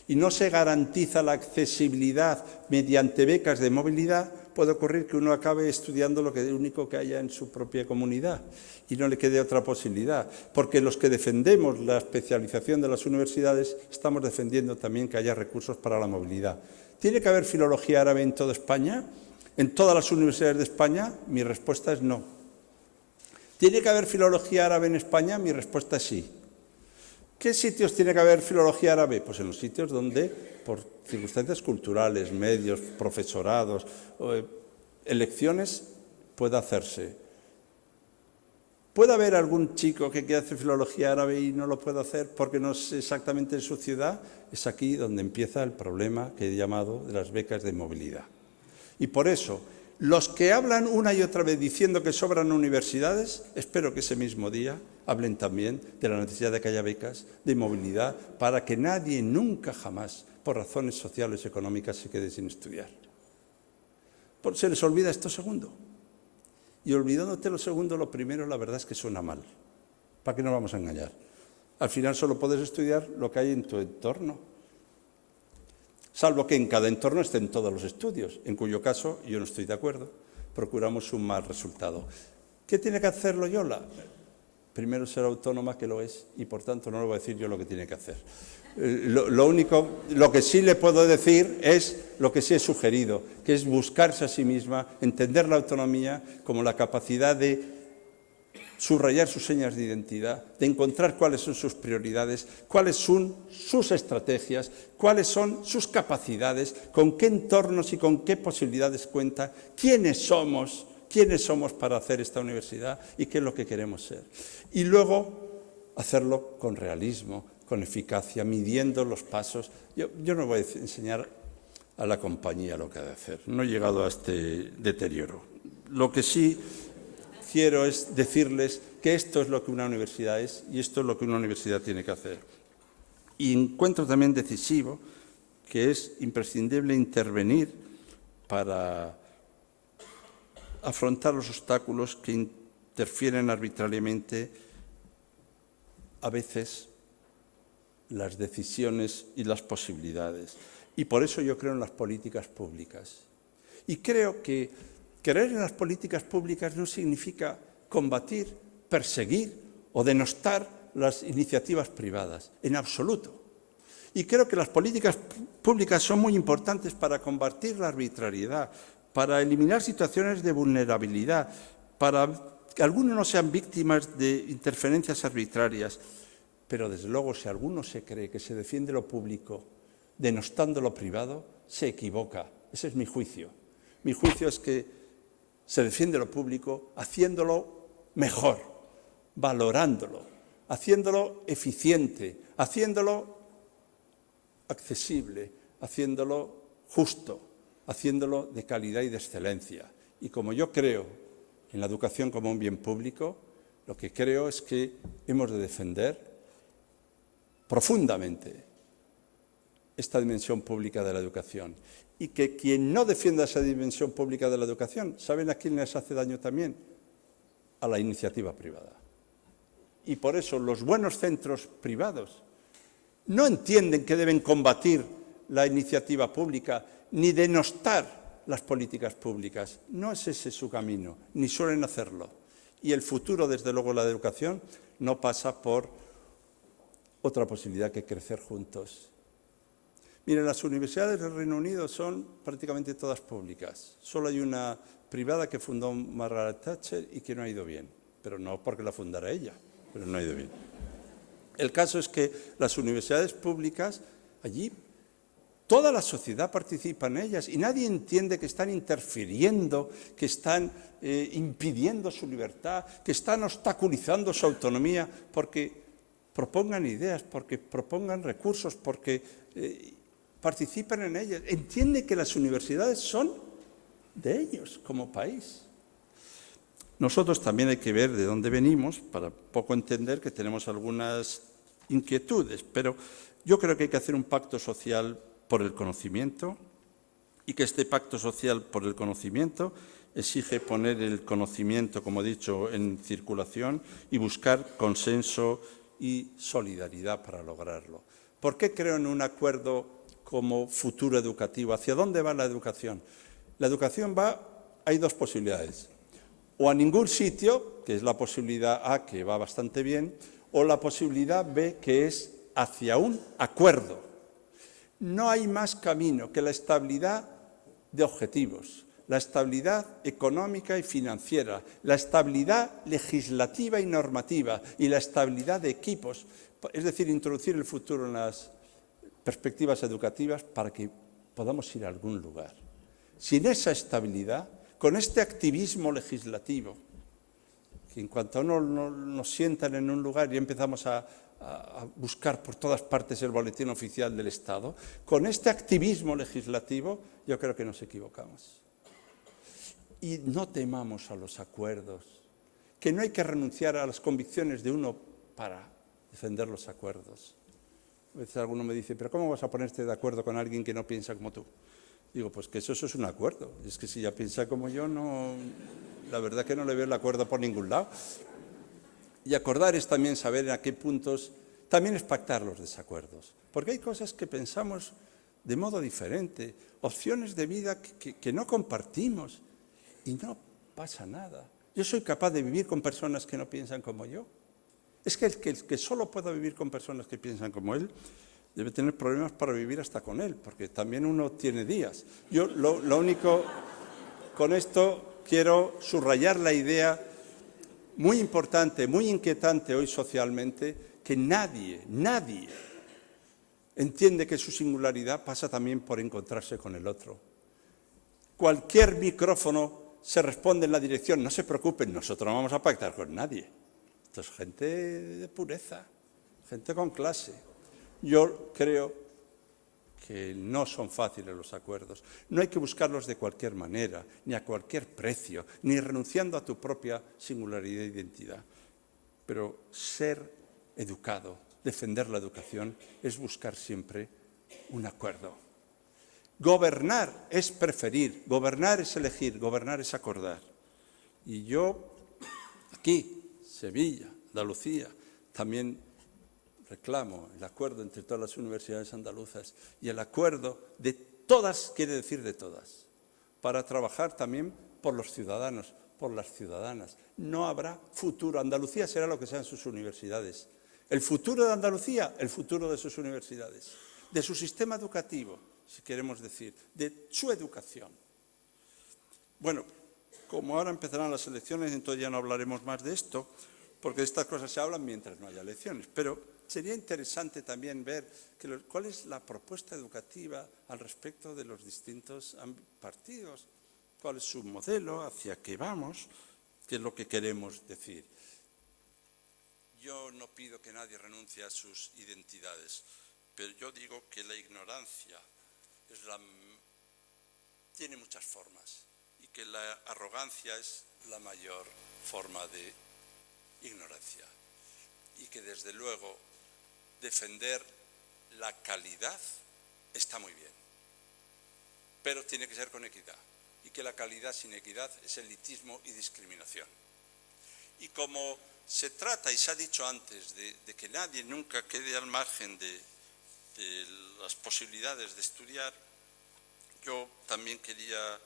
y no se garantiza la accesibilidad mediante becas de movilidad, puede ocurrir que uno acabe estudiando lo único que haya en su propia comunidad y no le quede otra posibilidad. Porque los que defendemos la especialización de las universidades estamos defendiendo también que haya recursos para la movilidad. ¿Tiene que haber filología árabe en toda España? ¿En todas las universidades de España? Mi respuesta es no. ¿Tiene que haber filología árabe en España? Mi respuesta es sí. ¿Qué sitios tiene que haber filología árabe? Pues en los sitios donde, por circunstancias culturales, medios, profesorados, elecciones, pueda hacerse. ¿Puede haber algún chico que quiera hacer filología árabe y no lo puede hacer porque no es exactamente en su ciudad? Es aquí donde empieza el problema que he llamado de las becas de movilidad. Y por eso, los que hablan una y otra vez diciendo que sobran universidades, espero que ese mismo día hablen también de la necesidad de que haya becas de movilidad para que nadie, nunca jamás, por razones sociales y económicas, se quede sin estudiar. Se les olvida esto segundo. Y olvidándote lo segundo, lo primero, la verdad es que suena mal. ¿Para qué nos vamos a engañar? Al final solo puedes estudiar lo que hay en tu entorno. Salvo que en cada entorno estén todos los estudios, en cuyo caso yo no estoy de acuerdo. Procuramos un mal resultado. ¿Qué tiene que hacer Loyola? Primero, ser autónoma, que lo es, y por tanto no le voy a decir yo lo que tiene que hacer. Lo que sí le puedo decir es lo que sí he sugerido, que es buscarse a sí misma, entender la autonomía como la capacidad de subrayar sus señas de identidad, de encontrar cuáles son sus prioridades, cuáles son sus estrategias, cuáles son sus capacidades, con qué entornos y con qué posibilidades cuenta, quiénes somos para hacer esta universidad y qué es lo que queremos ser. Y luego hacerlo con realismo, con eficacia, midiendo los pasos. Yo no voy a enseñar a la compañía lo que ha de hacer. No he llegado a este deterioro. Lo que sí quiero es decirles que esto es lo que una universidad es y esto es lo que una universidad tiene que hacer. Y encuentro también decisivo que es imprescindible intervenir para afrontar los obstáculos que interfieren arbitrariamente a veces las decisiones y las posibilidades. Y por eso yo creo en las políticas públicas. Y creo que creer en las políticas públicas no significa combatir, perseguir o denostar las iniciativas privadas, en absoluto. Y creo que las políticas públicas son muy importantes para combatir la arbitrariedad, para eliminar situaciones de vulnerabilidad, para que algunos no sean víctimas de interferencias arbitrarias. Pero, desde luego, si alguno se cree que se defiende lo público denostando lo privado, se equivoca. Ese es mi juicio. Mi juicio es que se defiende lo público haciéndolo mejor, valorándolo, haciéndolo eficiente, haciéndolo accesible, haciéndolo justo, haciéndolo de calidad y de excelencia. Y como yo creo en la educación como un bien público, lo que creo es que hemos de defender profundamente esta dimensión pública de la educación. Y que quien no defienda esa dimensión pública de la educación, ¿saben a quién les hace daño también? A la iniciativa privada. Y por eso los buenos centros privados no entienden que deben combatir la iniciativa pública ni denostar las políticas públicas. No es ese su camino, ni suelen hacerlo. Y el futuro, desde luego, de la educación no pasa por otra posibilidad que crecer juntos. Miren, las universidades del Reino Unido son prácticamente todas públicas. Solo hay una privada que fundó Margaret Thatcher y que no ha ido bien, pero no porque la fundara ella, pero no ha ido bien. El caso es que las universidades públicas, allí toda la sociedad participa en ellas y nadie entiende que están interfiriendo, que están impidiendo su libertad, que están obstaculizando su autonomía porque propongan ideas, porque propongan recursos, porque participan en ellas. Entiende que las universidades son de ellos como país. Nosotros también hay que ver de dónde venimos para poco entender que tenemos algunas inquietudes, pero yo creo que hay que hacer un pacto social por el conocimiento y que este pacto social por el conocimiento exige poner el conocimiento, como he dicho, en circulación y buscar consenso y solidaridad para lograrlo. ¿Por qué creo en un acuerdo como futuro educativo? ¿Hacia dónde va la educación? La educación hay dos posibilidades. O a ningún sitio, que es la posibilidad A, que va bastante bien, o la posibilidad B, que es hacia un acuerdo. No hay más camino que la estabilidad de objetivos, la estabilidad económica y financiera, la estabilidad legislativa y normativa y la estabilidad de equipos, es decir, introducir el futuro en las perspectivas educativas para que podamos ir a algún lugar. Sin esa estabilidad, con este activismo legislativo, que en cuanto nos sientan en un lugar y empezamos a buscar por todas partes el boletín oficial del Estado, con este activismo legislativo yo creo que nos equivocamos. Y no temamos a los acuerdos, que no hay que renunciar a las convicciones de uno para defender los acuerdos. A veces alguno me dice, ¿pero cómo vas a ponerte de acuerdo con alguien que no piensa como tú? Digo, pues que eso es un acuerdo. Es que si ya piensa como yo, la verdad que no le veo el acuerdo por ningún lado. Y acordar es también saber a qué puntos, también es pactar los desacuerdos. Porque hay cosas que pensamos de modo diferente, opciones de vida que no compartimos y no pasa nada. Yo soy capaz de vivir con personas que no piensan como yo. Es que el que solo pueda vivir con personas que piensan como él debe tener problemas para vivir hasta con él, porque también uno tiene días. Yo lo único, con esto quiero subrayar la idea muy importante, muy inquietante hoy socialmente, que nadie entiende que su singularidad pasa también por encontrarse con el otro. Cualquier micrófono se responde en la dirección, no se preocupen, nosotros no vamos a pactar con nadie. Esto es gente de pureza, gente con clase. Yo creo que no son fáciles los acuerdos. No hay que buscarlos de cualquier manera, ni a cualquier precio, ni renunciando a tu propia singularidad e identidad. Pero ser educado, defender la educación, es buscar siempre un acuerdo. Gobernar es preferir, gobernar es elegir, gobernar es acordar. Y yo, aquí, Sevilla, Andalucía, también reclamo el acuerdo entre todas las universidades andaluzas y el acuerdo de todas, quiere decir de todas, para trabajar también por los ciudadanos, por las ciudadanas. No habrá futuro. Andalucía será lo que sean sus universidades. El futuro de Andalucía, el futuro de sus universidades, de su sistema educativo, si queremos decir, de su educación. Bueno, como ahora empezarán las elecciones, entonces ya no hablaremos más de esto, porque de estas cosas se hablan mientras no haya elecciones. Pero sería interesante también ver cuál es la propuesta educativa al respecto de los distintos partidos, cuál es su modelo, hacia qué vamos, qué es lo que queremos decir. Yo no pido que nadie renuncie a sus identidades, pero yo digo que la ignorancia tiene muchas formas y que la arrogancia es la mayor forma de ignorancia. Y que desde luego defender la calidad está muy bien, pero tiene que ser con equidad. Y que la calidad sin equidad es elitismo y discriminación. Y como se trata, y se ha dicho antes, de que nadie nunca quede al margen de las posibilidades de estudiar, yo también quería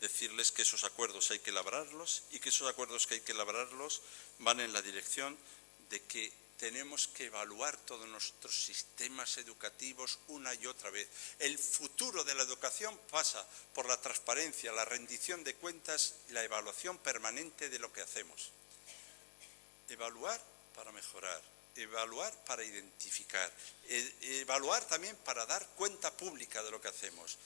decirles que esos acuerdos hay que labrarlos y que esos acuerdos que hay que labrarlos van en la dirección de que tenemos que evaluar todos nuestros sistemas educativos una y otra vez. El futuro de la educación pasa por la transparencia, la rendición de cuentas y la evaluación permanente de lo que hacemos. Evaluar para mejorar, evaluar para identificar, evaluar también para dar cuenta pública de lo que hacemos,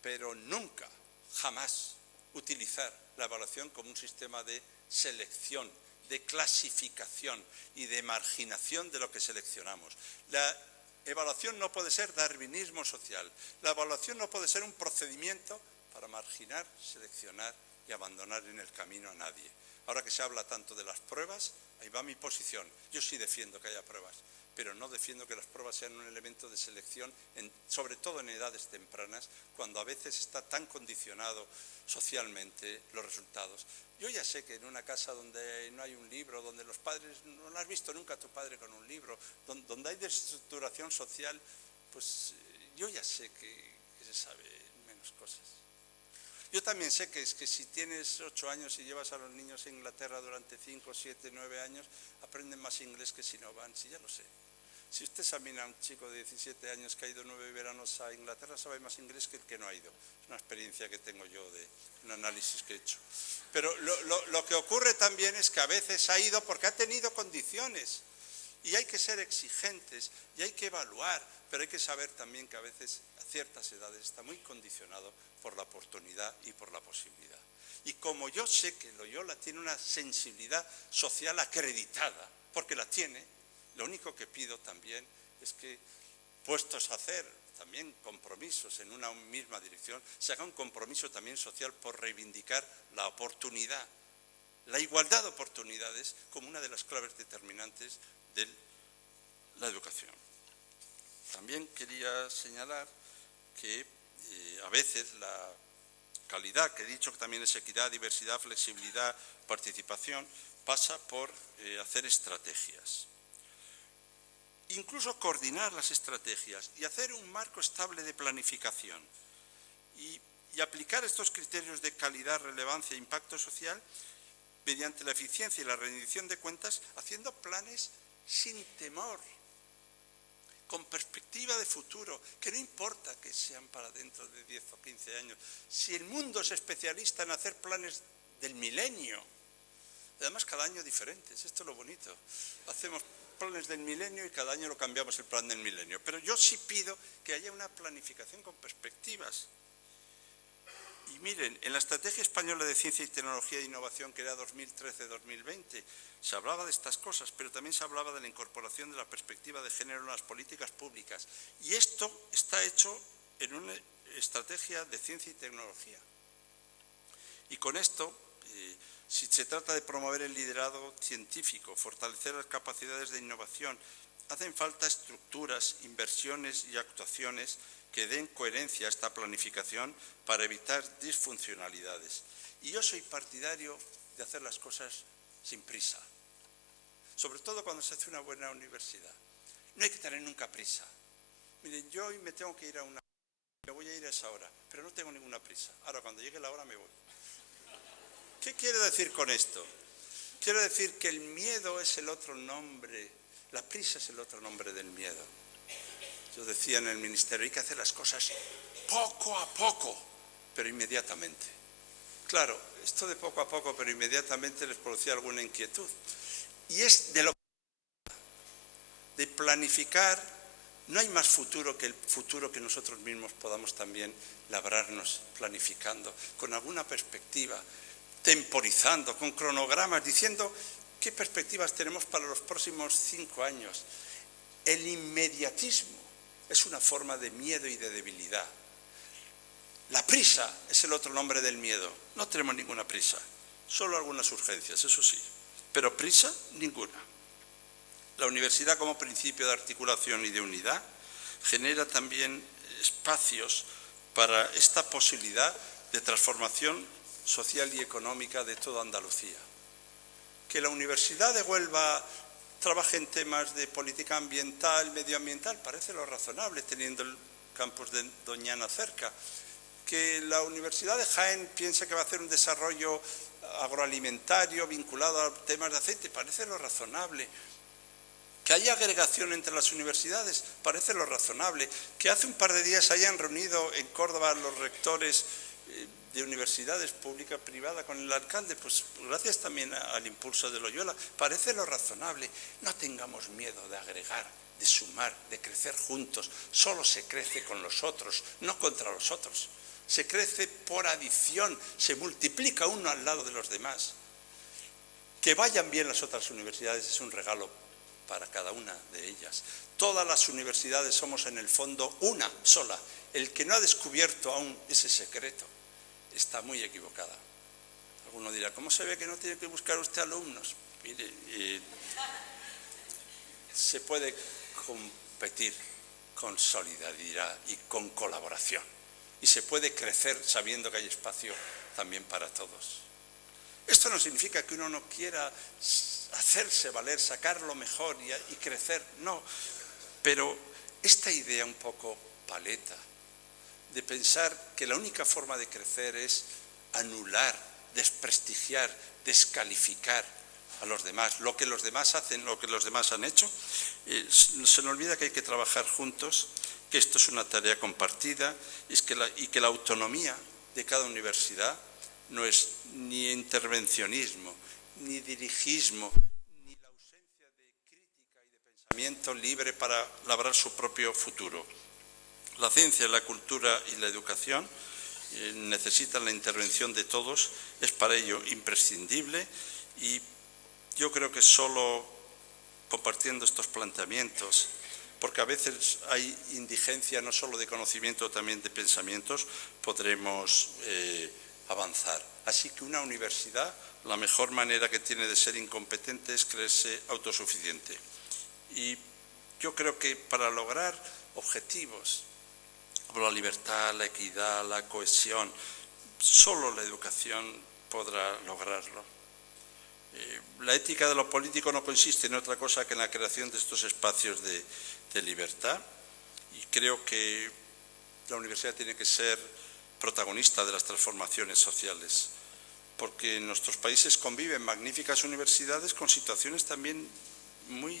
pero nunca, jamás, utilizar la evaluación como un sistema de selección, de clasificación y de marginación de lo que seleccionamos. La evaluación no puede ser darwinismo social. La evaluación no puede ser un procedimiento para marginar, seleccionar y abandonar en el camino a nadie. Ahora que se habla tanto de las pruebas, ahí va mi posición. Yo sí defiendo que haya pruebas, pero no defiendo que las pruebas sean un elemento de selección, sobre todo en edades tempranas, cuando a veces está tan condicionado socialmente los resultados. Yo ya sé que en una casa donde no hay un libro, donde los padres, no has visto nunca a tu padre con un libro, donde hay desestructuración social, pues yo ya sé que se sabe menos cosas. Yo también sé que si tienes 8 años y llevas a los niños a Inglaterra durante 5, 7, 9 años, aprenden más inglés que si no van, sí, ya lo sé. Si usted examina a un chico de 17 años que ha ido 9 veranos a Inglaterra, sabe más inglés que el que no ha ido. Es una experiencia que tengo yo de un análisis que he hecho. Pero lo que ocurre también es que a veces ha ido porque ha tenido condiciones. Y hay que ser exigentes y hay que evaluar, pero hay que saber también que a veces a ciertas edades está muy condicionado por la oportunidad y por la posibilidad. Y como yo sé que Loyola tiene una sensibilidad social acreditada, porque la tiene, lo único que pido también es que, puestos a hacer también compromisos en una misma dirección, se haga un compromiso también social por reivindicar la oportunidad, la igualdad de oportunidades como una de las claves determinantes de la educación. También quería señalar que a veces la calidad, que he dicho que también es equidad, diversidad, flexibilidad, participación, pasa por hacer estrategias. Incluso coordinar las estrategias y hacer un marco estable de planificación y aplicar estos criterios de calidad, relevancia e impacto social mediante la eficiencia y la rendición de cuentas, haciendo planes sin temor, con perspectiva de futuro, que no importa que sean para dentro de 10 o 15 años. Si el mundo es especialista en hacer planes del milenio, además cada año diferentes, esto es lo bonito. Hacemos planes del milenio y cada año lo cambiamos el plan del milenio. Pero yo sí pido que haya una planificación con perspectivas. Y miren, en la Estrategia Española de Ciencia y Tecnología e Innovación, que era 2013-2020, se hablaba de estas cosas, pero también se hablaba de la incorporación de la perspectiva de género en las políticas públicas. Y esto está hecho en una estrategia de ciencia y tecnología. Y con esto, si se trata de promover el liderazgo científico, fortalecer las capacidades de innovación, hacen falta estructuras, inversiones y actuaciones que den coherencia a esta planificación para evitar disfuncionalidades. Y yo soy partidario de hacer las cosas sin prisa, sobre todo cuando se hace una buena universidad. No hay que tener nunca prisa. Miren, yo hoy me tengo que ir a una... Me voy a ir a esa hora, pero no tengo ninguna prisa. Ahora, cuando llegue la hora, me voy. ¿Qué quiero decir con esto? Quiero decir que el miedo es el otro nombre, la prisa es el otro nombre del miedo. Yo decía en el ministerio, hay que hacer las cosas poco a poco, pero inmediatamente. Claro, esto de poco a poco, pero inmediatamente les producía alguna inquietud. Y es de lo de planificar, no hay más futuro que el futuro que nosotros mismos podamos también labrarnos planificando, con alguna perspectiva, temporizando, con cronogramas, diciendo qué perspectivas tenemos para los próximos 5 años. El inmediatismo es una forma de miedo y de debilidad. La prisa es el otro nombre del miedo. No tenemos ninguna prisa, solo algunas urgencias, eso sí, pero prisa ninguna. La universidad como principio de articulación y de unidad genera también espacios para esta posibilidad de transformación social y económica de toda Andalucía. Que la Universidad de Huelva trabaje en temas de política ambiental, medioambiental, parece lo razonable, teniendo el campus de Doñana cerca. Que la Universidad de Jaén piense que va a hacer un desarrollo agroalimentario vinculado a temas de aceite, parece lo razonable. Que haya agregación entre las universidades, parece lo razonable. Que hace un par de días hayan reunido en Córdoba los rectores de universidades pública y privada con el alcalde, pues gracias también al impulso de Loyola, parece lo razonable. No tengamos miedo de agregar, de sumar, de crecer juntos. Solo se crece con los otros, no contra los otros. Se crece por adición, se multiplica uno al lado de los demás. Que vayan bien las otras universidades es un regalo para cada una de ellas. Todas las universidades somos en el fondo una sola. El que no ha descubierto aún ese secreto está muy equivocada. Alguno dirá, ¿cómo se ve que no tiene que buscar usted alumnos? Mire, se puede competir con solidaridad y con colaboración. Y se puede crecer sabiendo que hay espacio también para todos. Esto no significa que uno no quiera hacerse valer, sacar lo mejor y crecer, no. Pero esta idea un poco paleta de pensar que la única forma de crecer es anular, desprestigiar, descalificar a los demás, lo que los demás hacen, lo que los demás han hecho, se nos olvida que hay que trabajar juntos, que esto es una tarea compartida y que la autonomía de cada universidad no es ni intervencionismo, ni dirigismo, ni la ausencia de crítica y de pensamiento libre para labrar su propio futuro. La ciencia, la cultura y la educación necesitan la intervención de todos, es para ello imprescindible y yo creo que solo compartiendo estos planteamientos, porque a veces hay indigencia no solo de conocimiento, también de pensamientos, podremos avanzar. Así que una universidad, la mejor manera que tiene de ser incompetente es creerse autosuficiente. Y yo creo que para lograr objetivos como la libertad, la equidad, la cohesión, solo la educación podrá lograrlo. La ética de lo político no consiste en otra cosa que en la creación de estos espacios de libertad y creo que la universidad tiene que ser protagonista de las transformaciones sociales, porque en nuestros países conviven magníficas universidades con situaciones también muy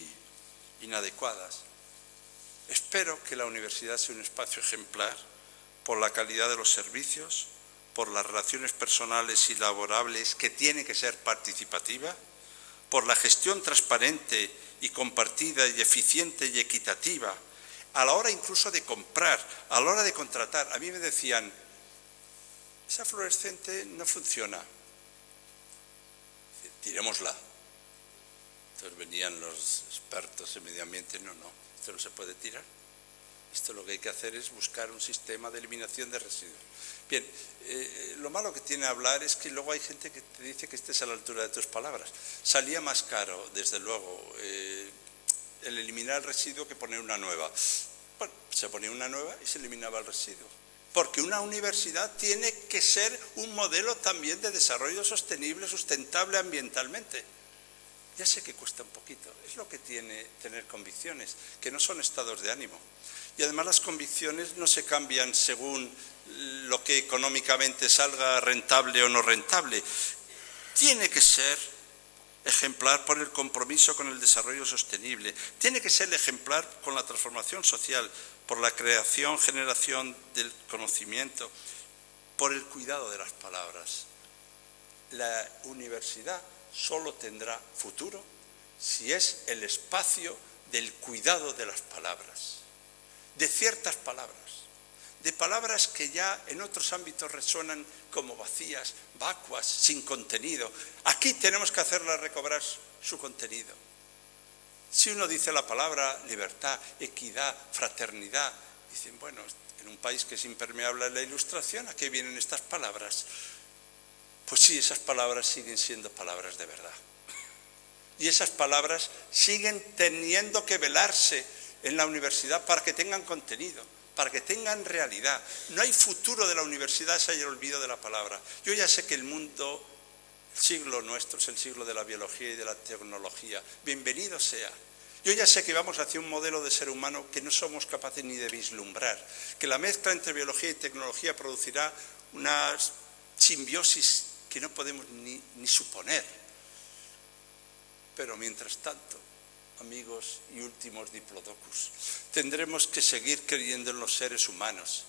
inadecuadas. Espero que la universidad sea un espacio ejemplar por la calidad de los servicios, por las relaciones personales y laborables que tiene que ser participativa, por la gestión transparente y compartida y eficiente y equitativa, a la hora incluso de comprar, a la hora de contratar. A mí me decían, esa fluorescente no funciona, tirémosla. Entonces venían los expertos en medio ambiente, no, esto no se puede tirar. Esto lo que hay que hacer es buscar un sistema de eliminación de residuos. Bien, lo malo que tiene hablar es que luego hay gente que te dice que estés a la altura de tus palabras. Salía más caro, desde luego, el eliminar el residuo que poner una nueva. Bueno, se ponía una nueva y se eliminaba el residuo. Porque una universidad tiene que ser un modelo también de desarrollo sostenible, sustentable ambientalmente. Ya sé que cuesta un poquito, es lo que tiene tener convicciones, que no son estados de ánimo. Y además las convicciones no se cambian según lo que económicamente salga rentable o no rentable. Tiene que ser ejemplar por el compromiso con el desarrollo sostenible. Tiene que ser ejemplar con la transformación social, por la creación, generación del conocimiento, por el cuidado de las palabras. La universidad solo tendrá futuro si es el espacio del cuidado de las palabras, de ciertas palabras, de palabras que ya en otros ámbitos resuenan como vacías, vacuas, sin contenido. Aquí tenemos que hacerlas recobrar su contenido. Si uno dice la palabra libertad, equidad, fraternidad, dicen, bueno, en un país que es impermeable a la ilustración, ¿a qué vienen estas palabras? Pues sí, esas palabras siguen siendo palabras de verdad. Y esas palabras siguen teniendo que velarse en la universidad para que tengan contenido, para que tengan realidad. No hay futuro de la universidad si hay el olvido de la palabra. Yo ya sé que el mundo, el siglo nuestro es el siglo de la biología y de la tecnología. Bienvenido sea. Yo ya sé que vamos hacia un modelo de ser humano que no somos capaces ni de vislumbrar, que la mezcla entre biología y tecnología producirá una simbiosis que no podemos ni suponer. Pero mientras tanto, amigos y últimos diplodocus, tendremos que seguir creyendo en los seres humanos,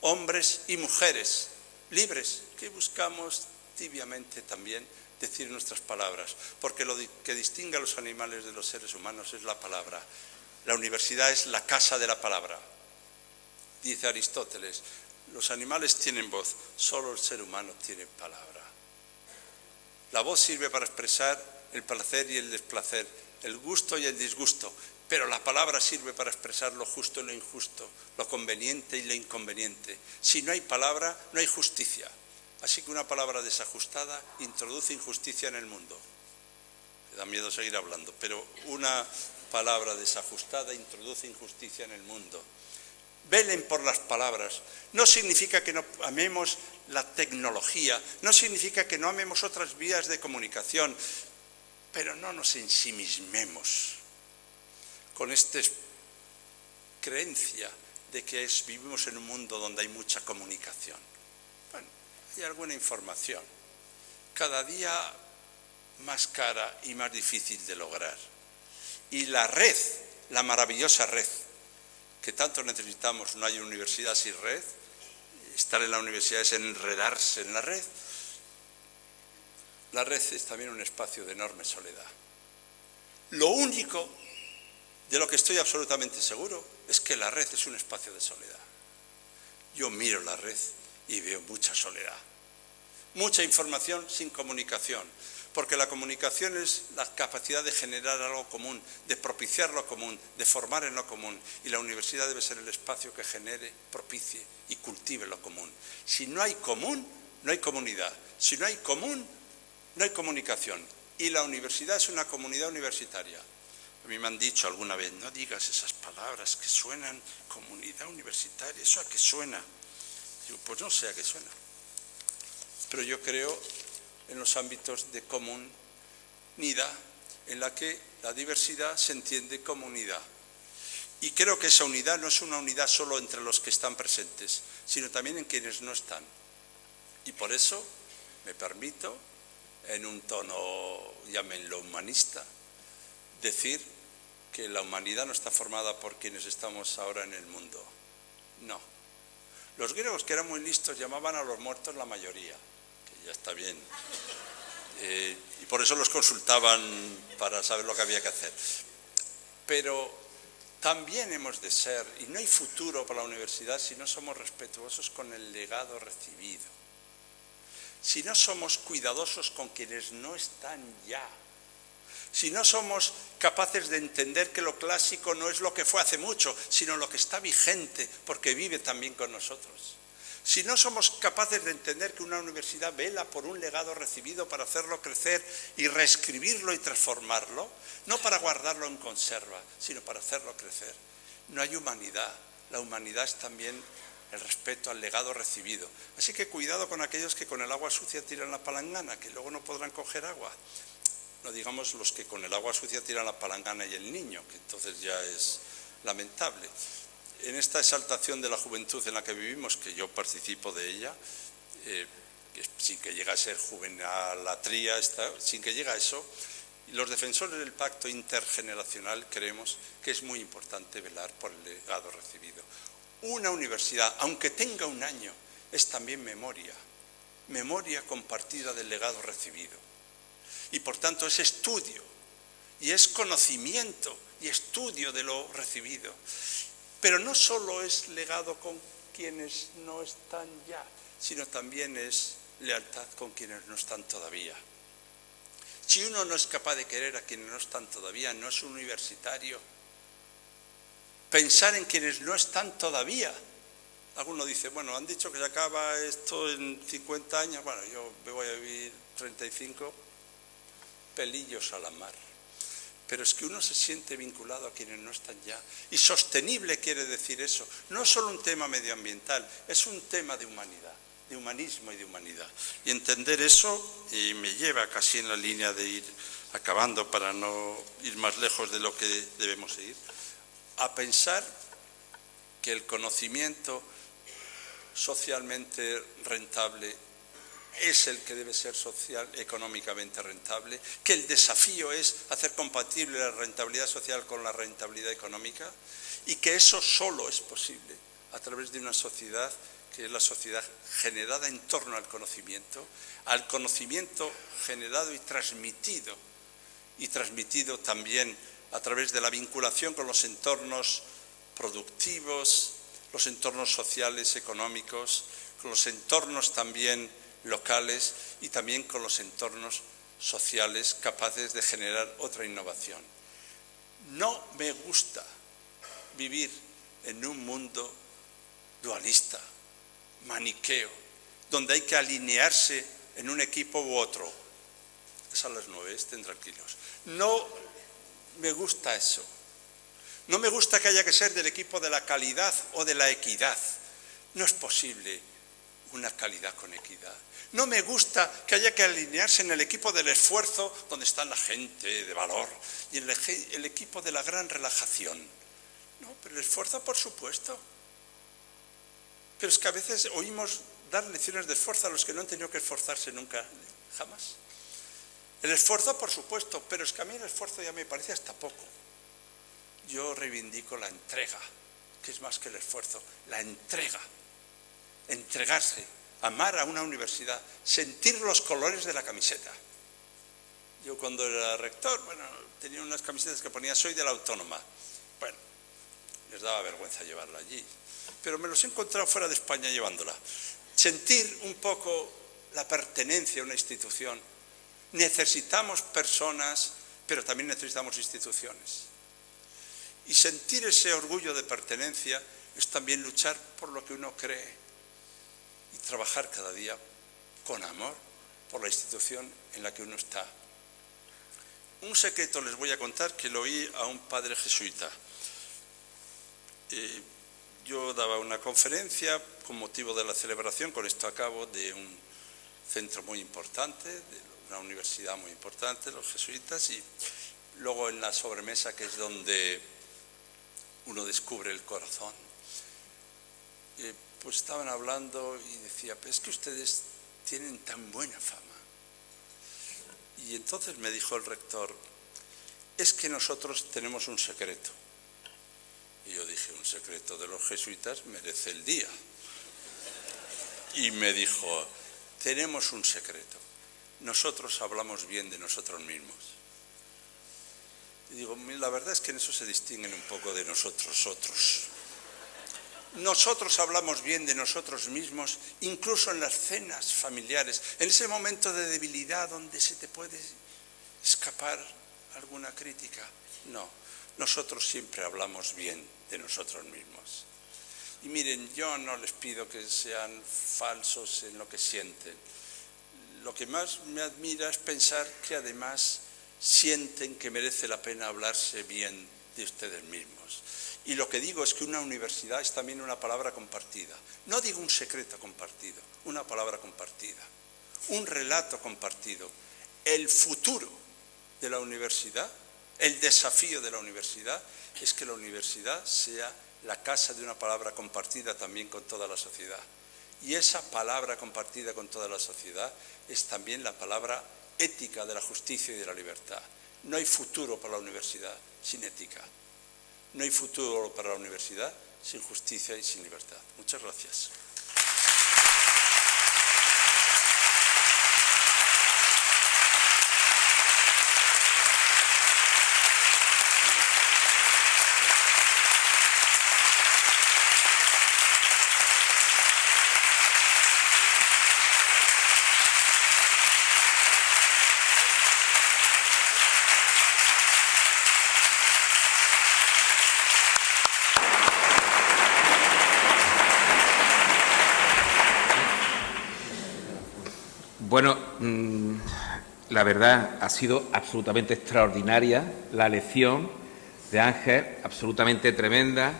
hombres y mujeres, libres, que buscamos tibiamente también decir nuestras palabras, porque lo que distingue a los animales de los seres humanos es la palabra. La universidad es la casa de la palabra. Dice Aristóteles, los animales tienen voz, solo el ser humano tiene palabra. La voz sirve para expresar el placer y el desplacer, el gusto y el disgusto, pero la palabra sirve para expresar lo justo y lo injusto, lo conveniente y lo inconveniente. Si no hay palabra, no hay justicia. Así que una palabra desajustada introduce injusticia en el mundo. Me da miedo seguir hablando, pero una palabra desajustada introduce injusticia en el mundo. Velen por las palabras. No significa que no amemos la tecnología, no significa que no amemos otras vías de comunicación, pero no nos ensimismemos con esta creencia de que vivimos en un mundo donde hay mucha comunicación. Bueno, hay alguna información, cada día más cara y más difícil de lograr. Y la red, la maravillosa red, que tanto necesitamos, no hay universidad sin red, estar en la universidad es enredarse en la red. La red es también un espacio de enorme soledad. Lo único de lo que estoy absolutamente seguro es que la red es un espacio de soledad. Yo miro la red y veo mucha soledad, mucha información sin comunicación, porque la comunicación es la capacidad de generar algo común, de propiciar lo común, de formar en lo común, y la universidad debe ser el espacio que genere, propicie y cultive lo común. Si no hay común, no hay comunidad. Si no hay común, no hay comunicación. Y la universidad es una comunidad universitaria. A mí me han dicho alguna vez, no digas esas palabras que suenan, comunidad universitaria, ¿eso a qué suena? Digo, pues no sé a qué suena. Pero yo creo en los ámbitos de comunidad, en la que la diversidad se entiende como unidad. Y creo que esa unidad no es una unidad solo entre los que están presentes, sino también en quienes no están. Y por eso me permito, en un tono, llámenlo humanista, decir que la humanidad no está formada por quienes estamos ahora en el mundo. No. Los griegos, que eran muy listos, llamaban a los muertos la mayoría, que ya está bien. Y por eso los consultaban para saber lo que había que hacer. Pero también hemos de ser, y no hay futuro para la universidad si no somos respetuosos con el legado recibido, si no somos cuidadosos con quienes no están ya, si no somos capaces de entender que lo clásico no es lo que fue hace mucho, sino lo que está vigente, porque vive también con nosotros. Si no somos capaces de entender que una universidad vela por un legado recibido para hacerlo crecer y reescribirlo y transformarlo, no para guardarlo en conserva, sino para hacerlo crecer, no hay humanidad. La humanidad es también el respeto al legado recibido. Así que cuidado con aquellos que con el agua sucia tiran la palangana, que luego no podrán coger agua. No digamos los que con el agua sucia tiran la palangana y el niño, que entonces ya es lamentable. En esta exaltación de la juventud en la que vivimos, que yo participo de ella, sin que llegue a ser juvenalatría, sin que llegue a eso, los defensores del pacto intergeneracional creemos que es muy importante velar por el legado recibido. Una universidad, aunque tenga un año, es también memoria compartida del legado recibido. Y por tanto es estudio, y es conocimiento y estudio de lo recibido. Pero no solo es legado con quienes no están ya, sino también es lealtad con quienes no están todavía. Si uno no es capaz de querer a quienes no están todavía, no es un universitario. Pensar en quienes no están todavía. Alguno dice, bueno, han dicho que se acaba esto en 50 años, bueno, yo me voy a vivir 35, pelillos a la mar. Pero es que uno se siente vinculado a quienes no están ya. Y sostenible quiere decir eso. No es solo un tema medioambiental, es un tema de humanidad, de humanismo y de humanidad. Y entender eso, y me lleva casi en la línea de ir acabando para no ir más lejos de lo que debemos ir, a pensar que el conocimiento socialmente rentable es el que debe ser económicamente rentable, que el desafío es hacer compatible la rentabilidad social con la rentabilidad económica y que eso solo es posible a través de una sociedad que es la sociedad generada en torno al conocimiento generado y transmitido también a través de la vinculación con los entornos productivos, los entornos sociales, económicos, con los entornos también locales y también con los entornos sociales capaces de generar otra innovación. No me gusta vivir en un mundo dualista, maniqueo, donde hay que alinearse en un equipo u otro. Es a las 9, estén tranquilos. No me gusta eso. No me gusta que haya que ser del equipo de la calidad o de la equidad. No es posible una calidad con equidad. No me gusta que haya que alinearse en el equipo del esfuerzo, donde está la gente de valor, y en el equipo de la gran relajación. No, pero el esfuerzo, por supuesto. Pero es que a veces oímos dar lecciones de esfuerzo a los que no han tenido que esforzarse nunca, jamás. El esfuerzo, por supuesto, pero es que a mí el esfuerzo ya me parece hasta poco. Yo reivindico la entrega, que es más que el esfuerzo, la entrega. Entregarse, amar a una universidad, sentir los colores de la camiseta. Yo cuando era rector, tenía unas camisetas que ponía soy de la Autónoma. Bueno, les daba vergüenza llevarla allí, pero me los he encontrado fuera de España llevándola. Sentir un poco la pertenencia a una institución. Necesitamos personas, pero también necesitamos instituciones. Y sentir ese orgullo de pertenencia es también luchar por lo que uno cree y trabajar cada día con amor por la institución en la que uno está. Un secreto les voy a contar que lo oí a un padre jesuita. Yo daba una conferencia con motivo de la celebración, con esto acabo, de un centro muy importante, de una universidad muy importante, los jesuitas, y luego en la sobremesa, que es donde uno descubre el corazón, pues estaban hablando y decía, pero es que ustedes tienen tan buena fama. Y entonces me dijo el rector, es que nosotros tenemos un secreto. Y yo dije, un secreto de los jesuitas merece el día. Y me dijo, tenemos un secreto. Nosotros hablamos bien de nosotros mismos. Y digo, la verdad es que en eso se distinguen un poco de nosotros otros. Nosotros hablamos bien de nosotros mismos, incluso en las cenas familiares, en ese momento de debilidad donde se te puede escapar alguna crítica. No, nosotros siempre hablamos bien de nosotros mismos. Y miren, yo no les pido que sean falsos en lo que sienten. Lo que más me admira es pensar que además sienten que merece la pena hablarse bien de ustedes mismos. Y lo que digo es que una universidad es también una palabra compartida. No digo un secreto compartido, una palabra compartida, un relato compartido. El futuro de la universidad, el desafío de la universidad, es que la universidad sea la casa de una palabra compartida también con toda la sociedad. Y esa palabra compartida con toda la sociedad es también la palabra ética de la justicia y de la libertad. No hay futuro para la universidad sin ética. No hay futuro para la universidad sin justicia y sin libertad. Muchas gracias. Bueno, la verdad ha sido absolutamente extraordinaria la lección de Ángel, absolutamente tremenda,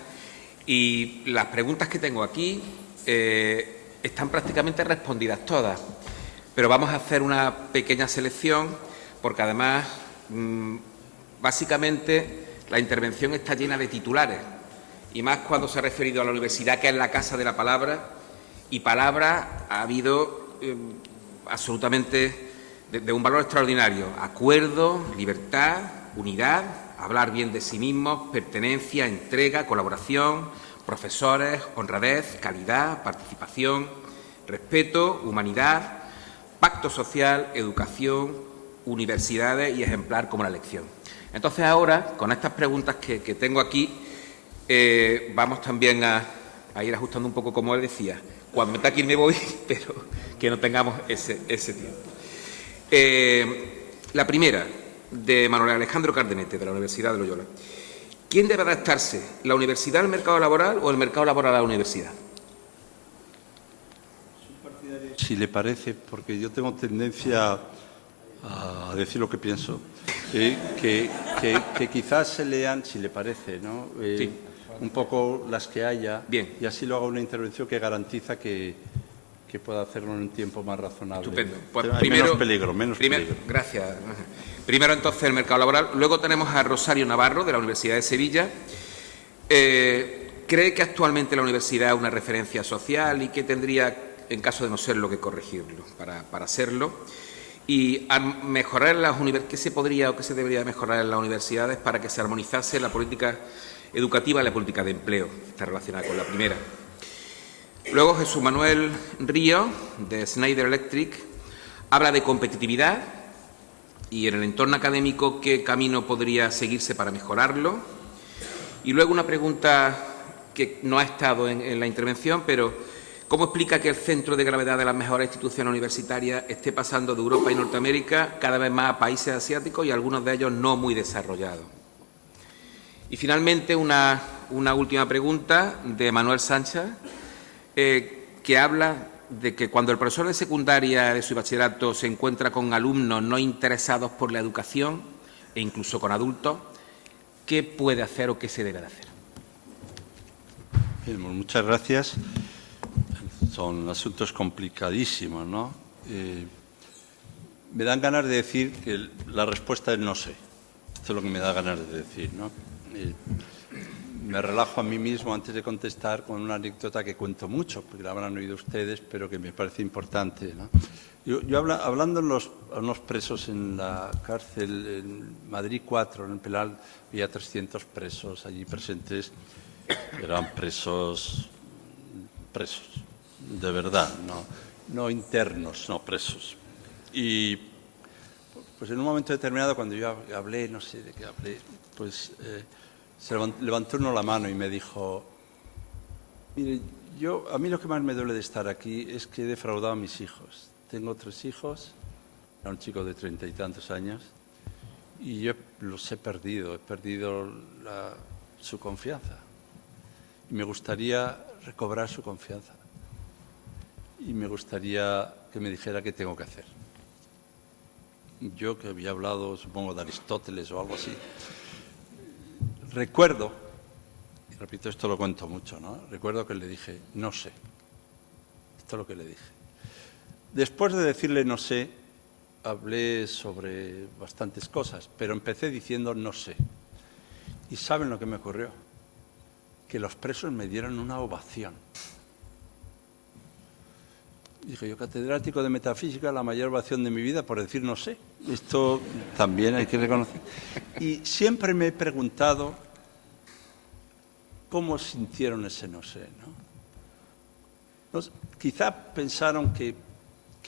y las preguntas que tengo aquí están prácticamente respondidas todas, pero vamos a hacer una pequeña selección porque además básicamente la intervención está llena de titulares y más cuando se ha referido a la universidad, que es la casa de la palabra, y palabra ha habido absolutamente de un valor extraordinario. Acuerdo, libertad, unidad, hablar bien de sí mismos, pertenencia, entrega, colaboración, profesores, honradez, calidad, participación, respeto, humanidad, pacto social, educación, universidades y ejemplar como la elección. Entonces ahora, con estas preguntas que tengo aquí, vamos también a ir ajustando un poco, como él decía. Cuando me toque ir me voy, pero que no tengamos ese tiempo. La primera, de Manuel Alejandro Cardenete, de la Universidad de Loyola. ¿Quién debe adaptarse, la universidad al mercado laboral o el mercado laboral a la universidad? Si le parece, porque yo tengo tendencia a decir lo que pienso, que quizás se lean, si le parece, ¿no? Sí. Un poco las que haya. Bien. Y así lo haga una intervención que garantiza que pueda hacerlo en un tiempo más razonable. Estupendo. Pues hay primero, menos peligro. Gracias. Primero, entonces, el mercado laboral. Luego tenemos a Rosario Navarro, de la Universidad de Sevilla. ¿Cree que actualmente la universidad es una referencia social y que tendría, en caso de no serlo, que corregirlo para serlo? Y mejorar ¿qué se podría o qué se debería mejorar en las universidades para que se armonizase la política educativa y la política de empleo? Está relacionada con la primera. Luego Jesús Manuel Río, de Schneider Electric, habla de competitividad y en el entorno académico qué camino podría seguirse para mejorarlo. Y luego una pregunta que no ha estado en la intervención, pero ¿cómo explica que el centro de gravedad de las mejores instituciones universitarias esté pasando de Europa y Norteamérica cada vez más a países asiáticos y algunos de ellos no muy desarrollados? Y finalmente una última pregunta de Manuel Sánchez, que habla de que cuando el profesor de secundaria de su bachillerato se encuentra con alumnos no interesados por la educación e incluso con adultos, ¿qué puede hacer o qué se debe de hacer? Bien, muchas gracias. Son asuntos complicadísimos, ¿no? Me dan ganas de decir que la respuesta es no sé. Esto es lo que me da ganas de decir, ¿no? Me relajo a mí mismo antes de contestar con una anécdota que cuento mucho, porque la habrán oído ustedes, pero que me parece importante, ¿no? Yo hablando a unos presos en la cárcel en Madrid 4, en el Penal, había 300 presos allí presentes. Eran presos de verdad, no internos, no presos. Y pues en un momento determinado, cuando yo hablé, no sé de qué hablé, pues se levantó uno la mano y me dijo: mire, a mí lo que más me duele de estar aquí es que he defraudado a mis hijos. Tengo 3 hijos, era un chico de 30 y tantos años, y yo los he perdido su confianza. Y me gustaría recobrar su confianza. Y me gustaría que me dijera qué tengo que hacer. Yo, que había hablado, supongo, de Aristóteles o algo así, recuerdo, y repito, esto lo cuento mucho, ¿no? Recuerdo que le dije, no sé. Esto es lo que le dije. Después de decirle no sé, hablé sobre bastantes cosas, pero empecé diciendo no sé. ¿Y saben lo que me ocurrió? Que los presos me dieron una ovación. Dije yo, catedrático de metafísica, la mayor ovación de mi vida por decir no sé. Esto también hay que reconocer. Y siempre me he preguntado cómo sintieron ese no sé, ¿no? Quizá pensaron que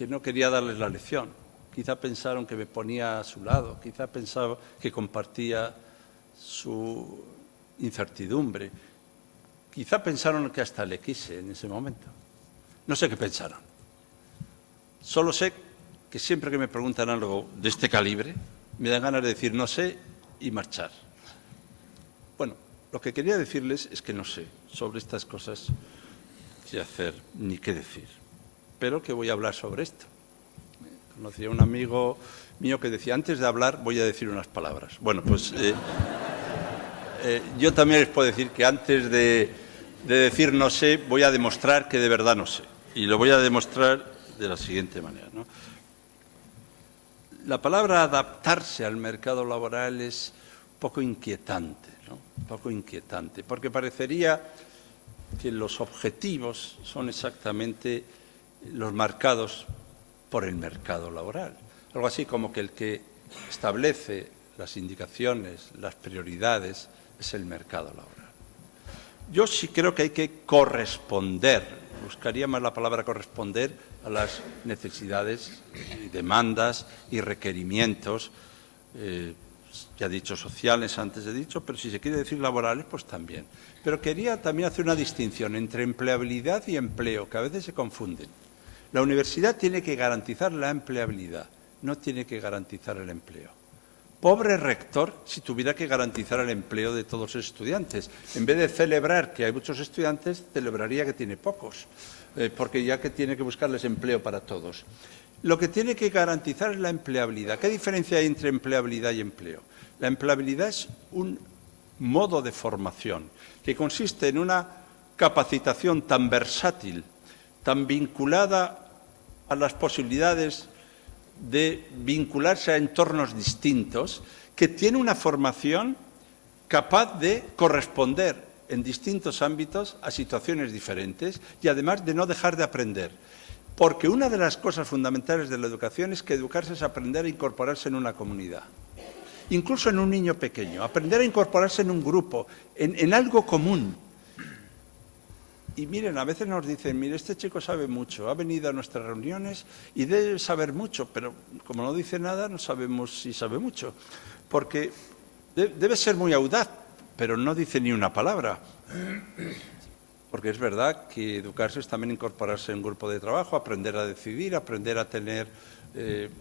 no quería darles la lección, quizá pensaron que me ponía a su lado, quizá pensaban que compartía su incertidumbre, quizá pensaron que hasta le quise en ese momento. No sé qué pensaron. Solo sé que siempre que me preguntan algo de este calibre, me dan ganas de decir no sé y marchar. Bueno, lo que quería decirles es que no sé sobre estas cosas qué hacer ni qué decir, pero que voy a hablar sobre esto. Conocí a un amigo mío que decía, antes de hablar voy a decir unas palabras. Bueno, pues yo también les puedo decir que antes de decir no sé, voy a demostrar que de verdad no sé. Y lo voy a demostrar de la siguiente manera, ¿no? La palabra adaptarse al mercado laboral es un poco inquietante, ¿no? Un poco inquietante, porque parecería que los objetivos son exactamente los marcados por el mercado laboral. Algo así como que el que establece las indicaciones, las prioridades, es el mercado laboral. Yo sí creo que hay que corresponder, buscaría más la palabra corresponder, a las necesidades, demandas y requerimientos, ya he dicho sociales, antes he dicho, pero si se quiere decir laborales, pues también. Pero quería también hacer una distinción entre empleabilidad y empleo, que a veces se confunden. La universidad tiene que garantizar la empleabilidad, no tiene que garantizar el empleo. Pobre rector si tuviera que garantizar el empleo de todos los estudiantes. En vez de celebrar que hay muchos estudiantes, celebraría que tiene pocos, porque ya que tiene que buscarles empleo para todos. Lo que tiene que garantizar es la empleabilidad. ¿Qué diferencia hay entre empleabilidad y empleo? La empleabilidad es un modo de formación que consiste en una capacitación tan versátil, tan vinculada a las posibilidades de vincularse a entornos distintos, que tiene una formación capaz de corresponder en distintos ámbitos a situaciones diferentes y además de no dejar de aprender. Porque una de las cosas fundamentales de la educación es que educarse es aprender a incorporarse en una comunidad. Incluso en un niño pequeño, aprender a incorporarse en un grupo, en algo común. Y miren, a veces nos dicen, mire, este chico sabe mucho, ha venido a nuestras reuniones y debe saber mucho, pero como no dice nada, no sabemos si sabe mucho. Porque debe ser muy audaz, pero no dice ni una palabra. Porque es verdad que educarse es también incorporarse en un grupo de trabajo, aprender a decidir, aprender a tener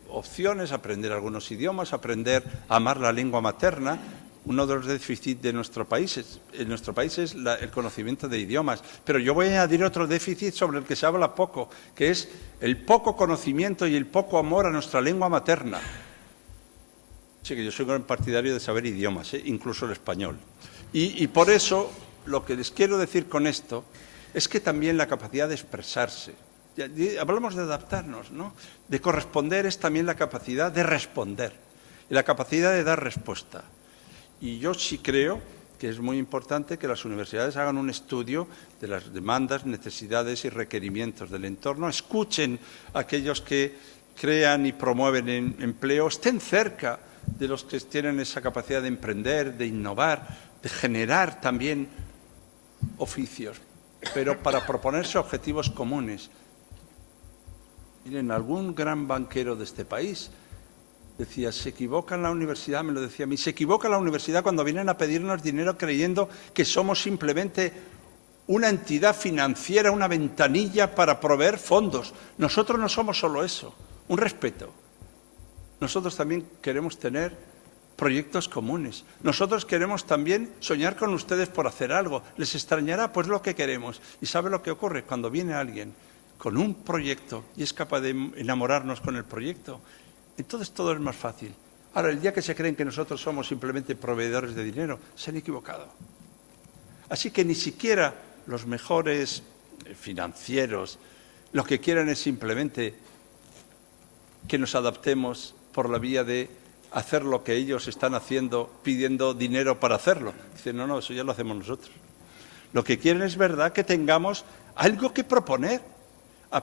opciones, aprender algunos idiomas, aprender a amar la lengua materna. Uno de los déficits de nuestro país es el conocimiento de idiomas. Pero yo voy a añadir otro déficit sobre el que se habla poco, que es el poco conocimiento y el poco amor a nuestra lengua materna. Sí, que yo soy un partidario de saber idiomas, incluso el español. Y por eso lo que les quiero decir con esto es que también la capacidad de expresarse, hablamos de adaptarnos, ¿no? De corresponder es también la capacidad de responder y la capacidad de dar respuesta. Y yo sí creo que es muy importante que las universidades hagan un estudio de las demandas, necesidades y requerimientos del entorno, escuchen a aquellos que crean y promueven empleo, estén cerca de los que tienen esa capacidad de emprender, de innovar, de generar también oficios, pero para proponerse objetivos comunes. Miren, algún gran banquero de este país decía, se equivoca en la universidad, me lo decía a mí, se equivoca la universidad cuando vienen a pedirnos dinero creyendo que somos simplemente una entidad financiera, una ventanilla para proveer fondos. Nosotros no somos solo eso, un respeto. Nosotros también queremos tener proyectos comunes. Nosotros queremos también soñar con ustedes por hacer algo. ¿Les extrañará? Pues lo que queremos. ¿Y sabe lo que ocurre? Cuando viene alguien con un proyecto y es capaz de enamorarnos con el proyecto, entonces todo es más fácil. Ahora, el día que se creen que nosotros somos simplemente proveedores de dinero, se han equivocado. Así que ni siquiera los mejores financieros lo que quieren es simplemente que nos adaptemos por la vía de hacer lo que ellos están haciendo, pidiendo dinero para hacerlo. Dicen, no, eso ya lo hacemos nosotros. Lo que quieren es verdad que tengamos algo que proponer.